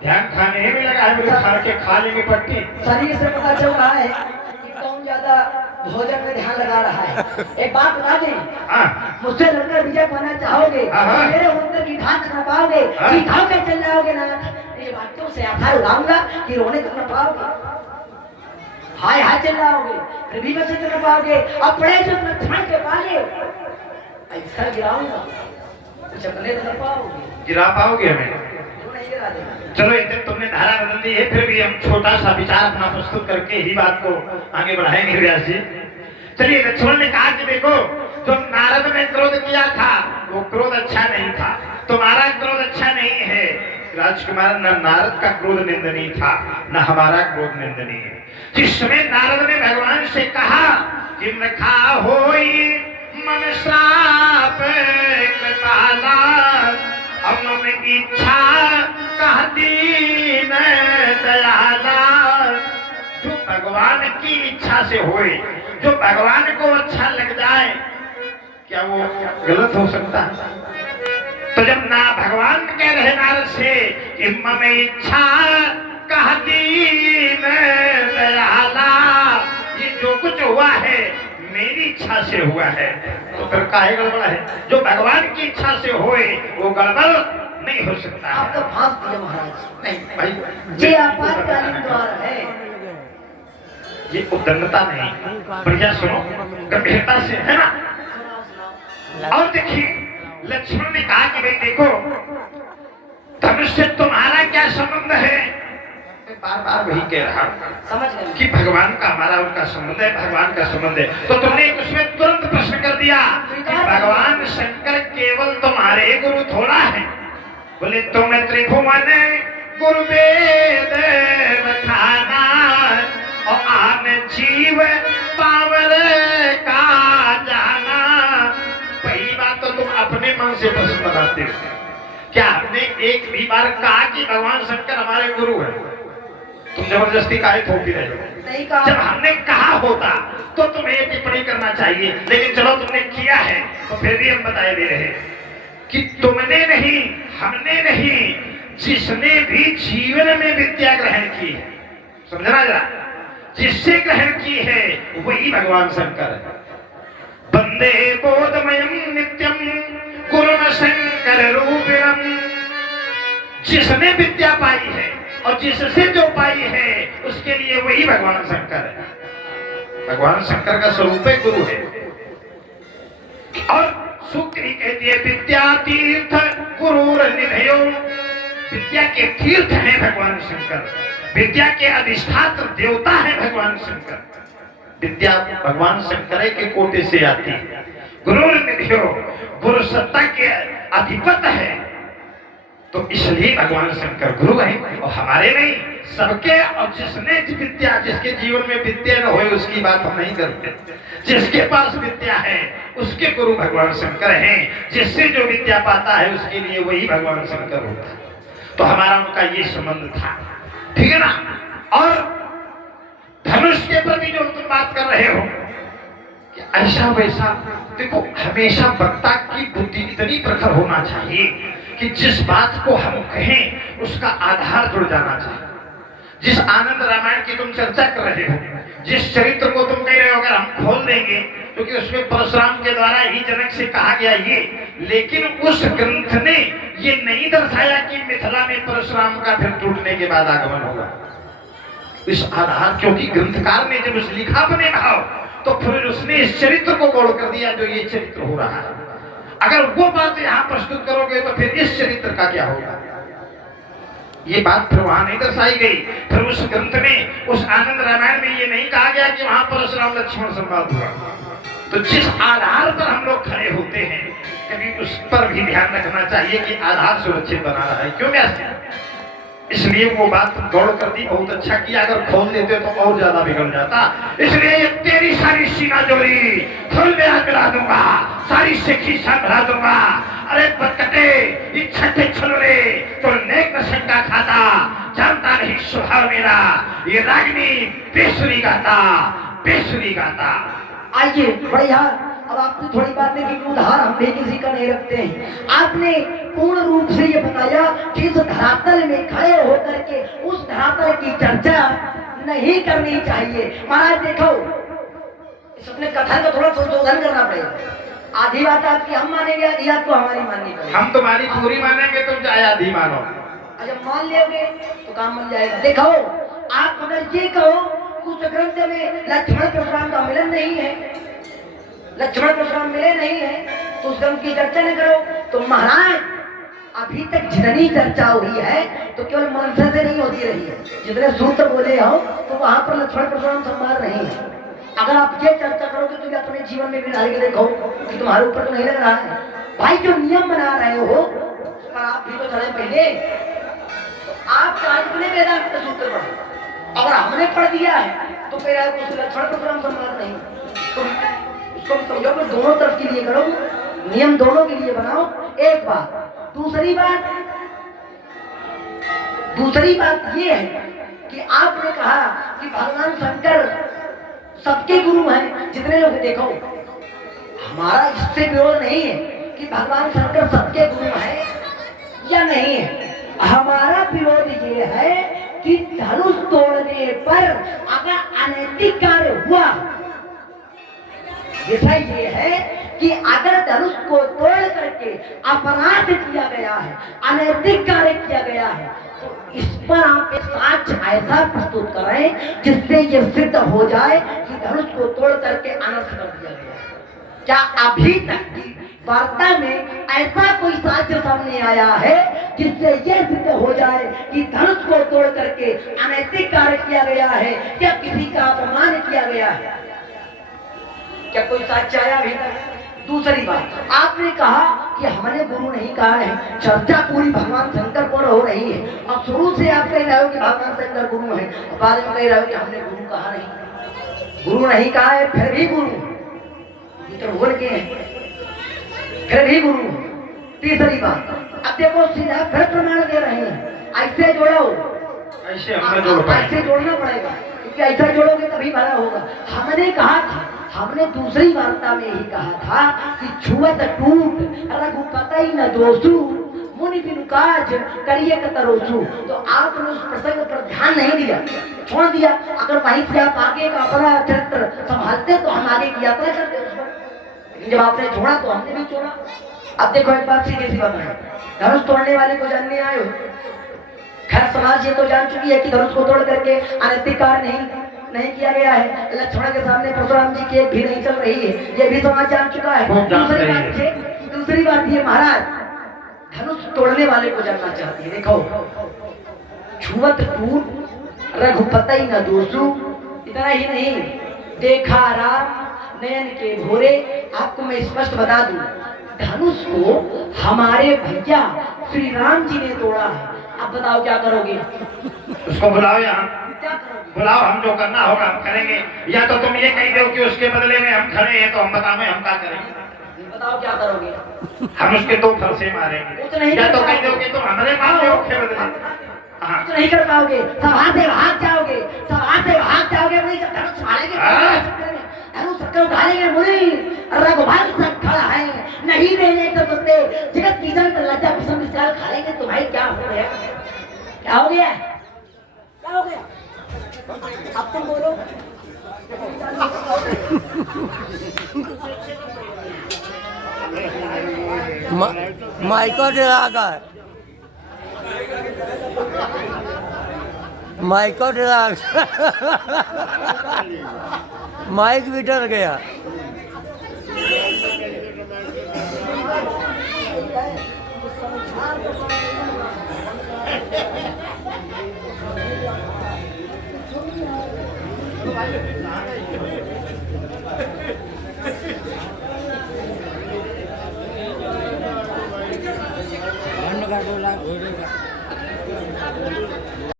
ध्यान खाने में लगा है, मेरे खा के खा लेंगे पट्टी। शरीर से पता चल रहा है कि कौन ज्यादा का भोजन में ध्यान लगा रहा है। एक बात बता दें, हाँ मुझसे लड़कर विजय पाना चाहोगे, हाँ। मेरे उत्तर की ढांच कर पाओगे, हाँ। दिखाओ के चल जाओगे ना, ये बातों से आधार उड़ाऊंगा कि रोने तक न पाओगे, हाय हाय चल जाओगे, फिर भी बचे न पाओगे, अपने जो लक्षण के पाले ऐसा गिराऊंगा कुछ अपने तो न पाओगे, गिरा पाओगे हमें? क्यों नहीं गिरा देगा? चलो इतने तुमने धारा बदल दी है, फिर भी हम छोटा सा विचार अपना प्रस्तुत करके ही बात को आगे बढ़ाएंगे व्यास जी। चलिए, लक्ष्मण ने कहा कि देखो, जो नारद ने क्रोध किया था वो क्रोध अच्छा नहीं था, तुम्हारा क्रोध अच्छा नहीं है राजकुमार। न नारद का क्रोध निंदनीय था, न हमारा क्रोध निंदनीय है। जिस समय नारद ने भगवान से कहा कि मखा होई मन श्राप कृपाला, अब मन इच्छा कहती मैं दयाला। जो भगवान की इच्छा से होए, जो भगवान को अच्छा लग जाए, क्या वो गलत हो सकता है? तो जब ना भगवान कह रहे नारद से कि मन इच्छा कहती मैं दयाला, ये जो कुछ हुआ है मेरी इच्छा से हुआ है, तो फिर काहे गड़बड़ है? जो भगवान की इच्छा से होए वो गड़बड़ नहीं हो सकता है। आप तो फांस दिए महाराज, नहीं भाई, ये आपातकालीन द्वार है, ये उद्दंडता नहीं, बढ़िया सुनो, गंभीरता से, है ना? और देखिए, लक्ष्मण ने कहा कि भाई देखो, धनुष से तुम्हारा क्या संबंध है? बार बार वही कह रहा समझ गए कि भगवान का हमारा उनका संबंध है, भगवान का संबंध है। तो तुमने उसमें तुरंत प्रश्न कर दिया कि भगवान शंकर केवल तुम्हारे गुरु थोड़ा है। बोले तुम त्रिभुवन गुरु वेद बखाना और आन जीव पावर का जाना। पहली बात तो तुम अपने मन से प्रश्न बनाते हो। क्या हमने एक भी बार कहा कि भगवान शंकर हमारे गुरु है? तुम जबरदस्ती काहे थोपी रहे हो? नहीं कहा। जब हमने कहा होता तो तुम्हें टिप्पणी करना चाहिए, लेकिन चलो तुमने किया है तो फिर भी हम बताए दे रहे हैं कि तुमने नहीं, हमने नहीं, जिसने भी जीवन में विद्या ग्रहण की है, समझना जरा, जिससे ग्रहण की है वही भगवान शंकर है। वंदे बोधमयम नित्यम गुरुम शंकर रूपिणम। जिसने विद्या पाई है और जिससे जो पाई है उसके लिए वही भगवान शंकर है। भगवान शंकर का स्वरूप है, गुरु है। और सूक्त ही कहती है विद्या तीर्थ गुरुर निधयो। विद्या के तीर्थ है भगवान शंकर, विद्या के अधिष्ठात्र देवता है भगवान शंकर। विद्या भगवान शंकर के कोटे से आती है। गुरुर निधयो, गुरु सत्ता के अधिपत है, तो इसलिए भगवान शंकर गुरु है और हमारे नहीं, सबके। और जिसने विद्या, जिसके जीवन में विद्या न हो उसकी बात हम नहीं करते। जिसके पास विद्या है उसके गुरु भगवान शंकर हैं। जिससे जो विद्या पाता है उसके लिए वही भगवान शंकर होता है। तो हमारा उनका ये संबंध था, ठीक है ना? और धनुष के प्रति जो तुम बात कर रहे हो कि ऐसा वैसा, देखो हमेशा वक्ता की बुद्धि इतनी प्रखर होना चाहिए कि जिस बात को हम कहें उसका आधार जुड़ जाना चाहिए। जिस आनंद रामायण की तुम चर्चा कर रहे हो, जिस चरित्र को तुम कह रहे हो, अगर हम खोल देंगे क्योंकि उसमें परशुराम के द्वारा ही जनक से कहा गया ये, लेकिन उस ग्रंथ ने ये नहीं दर्शाया कि मिथिला में परशुराम का फिर टूटने के बाद आगमन होगा। इस आधार, क्योंकि ग्रंथकार ने जब उस लिखा अपने भाव, तो फिर उसने इस चरित्र को गौड़ कर दिया जो ये चरित्र हो रहा है। अगर वो बात यहाँ प्रस्तुत करोगे तो फिर इस चरित्र का क्या होगा? ये बात फिर वहां नहीं दर्शाई गई। फिर उस ग्रंथ में, उस आनंद रामायण में ये नहीं कहा गया कि वहां परशुराम लक्ष्मण संवाद हुआ। तो जिस आधार पर हम लोग खड़े होते हैं, कभी उस पर भी ध्यान रखना चाहिए कि आधार सुरक्षित बना रहा है। क्यों व्यास? इसलिए वो बात गौड़ कर दी, बहुत अच्छा किया। अगर खोल देते तो और ज्यादा बिगड़ जाता। इसलिए ये तेरी सारी सीना जोड़ी खोल में आग मिला दूंगा, सारी सिक्की संभला दूंगा। अरे बदकटे, इच्छते छलोरे, तो नेक न शंका खाता, जानता नहीं स्वभाव मेरा। ये रागिनी बेसुरी गाता, बेसुरी गाता। आइए बढ़िया, अब आपने थोड़ी बातें की, उधार हम भी किसी का नहीं रखते हैं। आपने पूर्ण रूप से ये बताया कि इस धरातल में खड़े होकर के उस धरातल की चर्चा नहीं करनी चाहिए। महाराज देखो, इस अपने कथन का थोड़ा संशोधन करना पड़ेगा। आधी बात आपकी हम मानेंगे, आधी बात को हमारी माननी पड़ेगी। हम तुम्हारी पूरी मानेंगे, तुम चाहे आधी मानो। जब मान लोगे तो काम बन जाएगा। देखो, आप अगर ये कहो उस ग्रंथ में लक्ष्मण परशुराम का मिलन नहीं है, लक्ष्मण परशुराम मिले नहीं है, तो उस ग्रंथ की चर्चा न करो। तो महाराज अभी तक जितनी चर्चा हुई है तो केवल मनसा से नहीं होती रही है। जितने सूत्र बोले हो तो वहां पर लक्ष्मण परशुराम संवाद नहीं है। अगर आप ये चर्चा करोगे तो अपने जीवन में भी डाल के देखो कि तुम्हारे ऊपर तो नहीं लग रहा है। भाई जो नियम बना रहे हो पर आप भी तो चले पहले, आप अपने वेदांत का सूत्र पढ़ो। अगर हमने पढ़ दिया है तो फिर लक्ष्मण परशुराम संवाद नहीं। तो उसको समझो कि दोनों तरफ के लिए करो, नियम दोनों के लिए बनाओ। एक बात। दूसरी बात ये है कि आपने कहा कि भगवान शंकर सबके गुरु हैं। जितने लोग देखो, हमारा इससे विरोध नहीं है कि भगवान शंकर सबके गुरु हैं या नहीं है। हमारा विरोध ये है कि धनुष तोड़ने पर अगर अनैतिक कार्य हुआ, विषय ये है कि अगर धनुष को तोड़ करके अपराध किया गया है, अनैतिक कार्य किया गया है, तो इस पर आप एक साक्ष्य ऐसा प्रस्तुत करें जिससे ये सिद्ध हो जाए कि धनुष को तोड़ करके अनर्थ कर दिया गया है। क्या अभी तक की वार्ता में ऐसा कोई साक्ष्य सामने आया है जिससे यह सिद्ध हो जाए कि धनुष को तोड़ करके अनैतिक कार्य किया गया है या किसी का अपमान किया गया है? क्या कोई साक्ष्य आया अभी तक? दूसरी बात, आपने कहा कि हमने गुरु नहीं कहा है। चर्चा पूरी भगवान शंकर पर हो रही है और शुरू से आप कह रहे हो कि भगवान शंकर गुरु है, बाद में कह रहे हो कि हमने गुरु कहा नहीं। गुरु नहीं कहा है फिर भी गुरु, तो बोल के फिर भी गुरु। तीसरी बात, अब देखो सीधा फिर प्रमाण दे रहे हैं, ऐसे जोड़ो, ऐसे हमने जोड़ पाए, ऐसे जोड़ना पड़ेगा क्योंकि ऐसा जोड़ोगे तभी भला होगा। हमने कहा था, हमने दूसरी वार्ता में ही कहा था कि छुअत टूट रघुपति न दोषु मुनि बिनु काज करिए कतरोसु। तो आपने उस प्रसंग पर ध्यान नहीं दिया, छोड़ दिया। अगर वहीं से आप आगे का अपना चरित्र संभालते तो हम आगे की यात्रा करते उस पर, लेकिन जब आपने छोड़ा तो हमने भी छोड़ा। अब देखो एक बात सीधी सी बात है, धनुष तोड़ने वाले को जानने आए हो। खैर समाज ये तो जान चुकी है कि धनुष को तोड़ करके अनैतिक कार्य नहीं किया गया है। लक्ष्मण के सामने परशुराम जी की एक भी नहीं चल रही है, ये भी समाज जान चुका है। दूसरी बात ये महाराज धनुष तोड़ने वाले को जानना चाहती है। देखो, छुअत टूट रघुपति न दोषु, इतना ही नहीं, देखा राम नयन के भोरे। आपको मैं स्पष्ट बता दूं, धनुष को हमारे भैया श्री राम जी ने तोड़ा है। अब बताओ क्या करोगे? उसको बुलाओ यहाँ, क्या करोगे? बुलाओ, हम जो करना होगा हम करेंगे। या तो तुम ये कह दो कि उसके बदले में हम खड़े हैं तो हम बताओ हम क्या करेंगे। बताओ क्या करोगे? हम उसके दो फरसे मारेंगे। या तो कह दो कि तुम हमारे पास हो के बदले। हाँ, तो नहीं कर पाओगे, सभा से भाग जाओगे, सभा से भाग जाओगे। मुझे धनुष मारेंगे, धनुष सबको उठाएंगे। मुझे रघुवंश खड़ा है, नहीं रहने तो तुमने जगत की जन लज्जा विषम विशाल खा लेंगे। तो भाई क्या हो गया? क्या हो गया? क्या हो गया? अब तुम बोलो। माइको डरा गया, माइको डरा माइक भी डर गया। भाई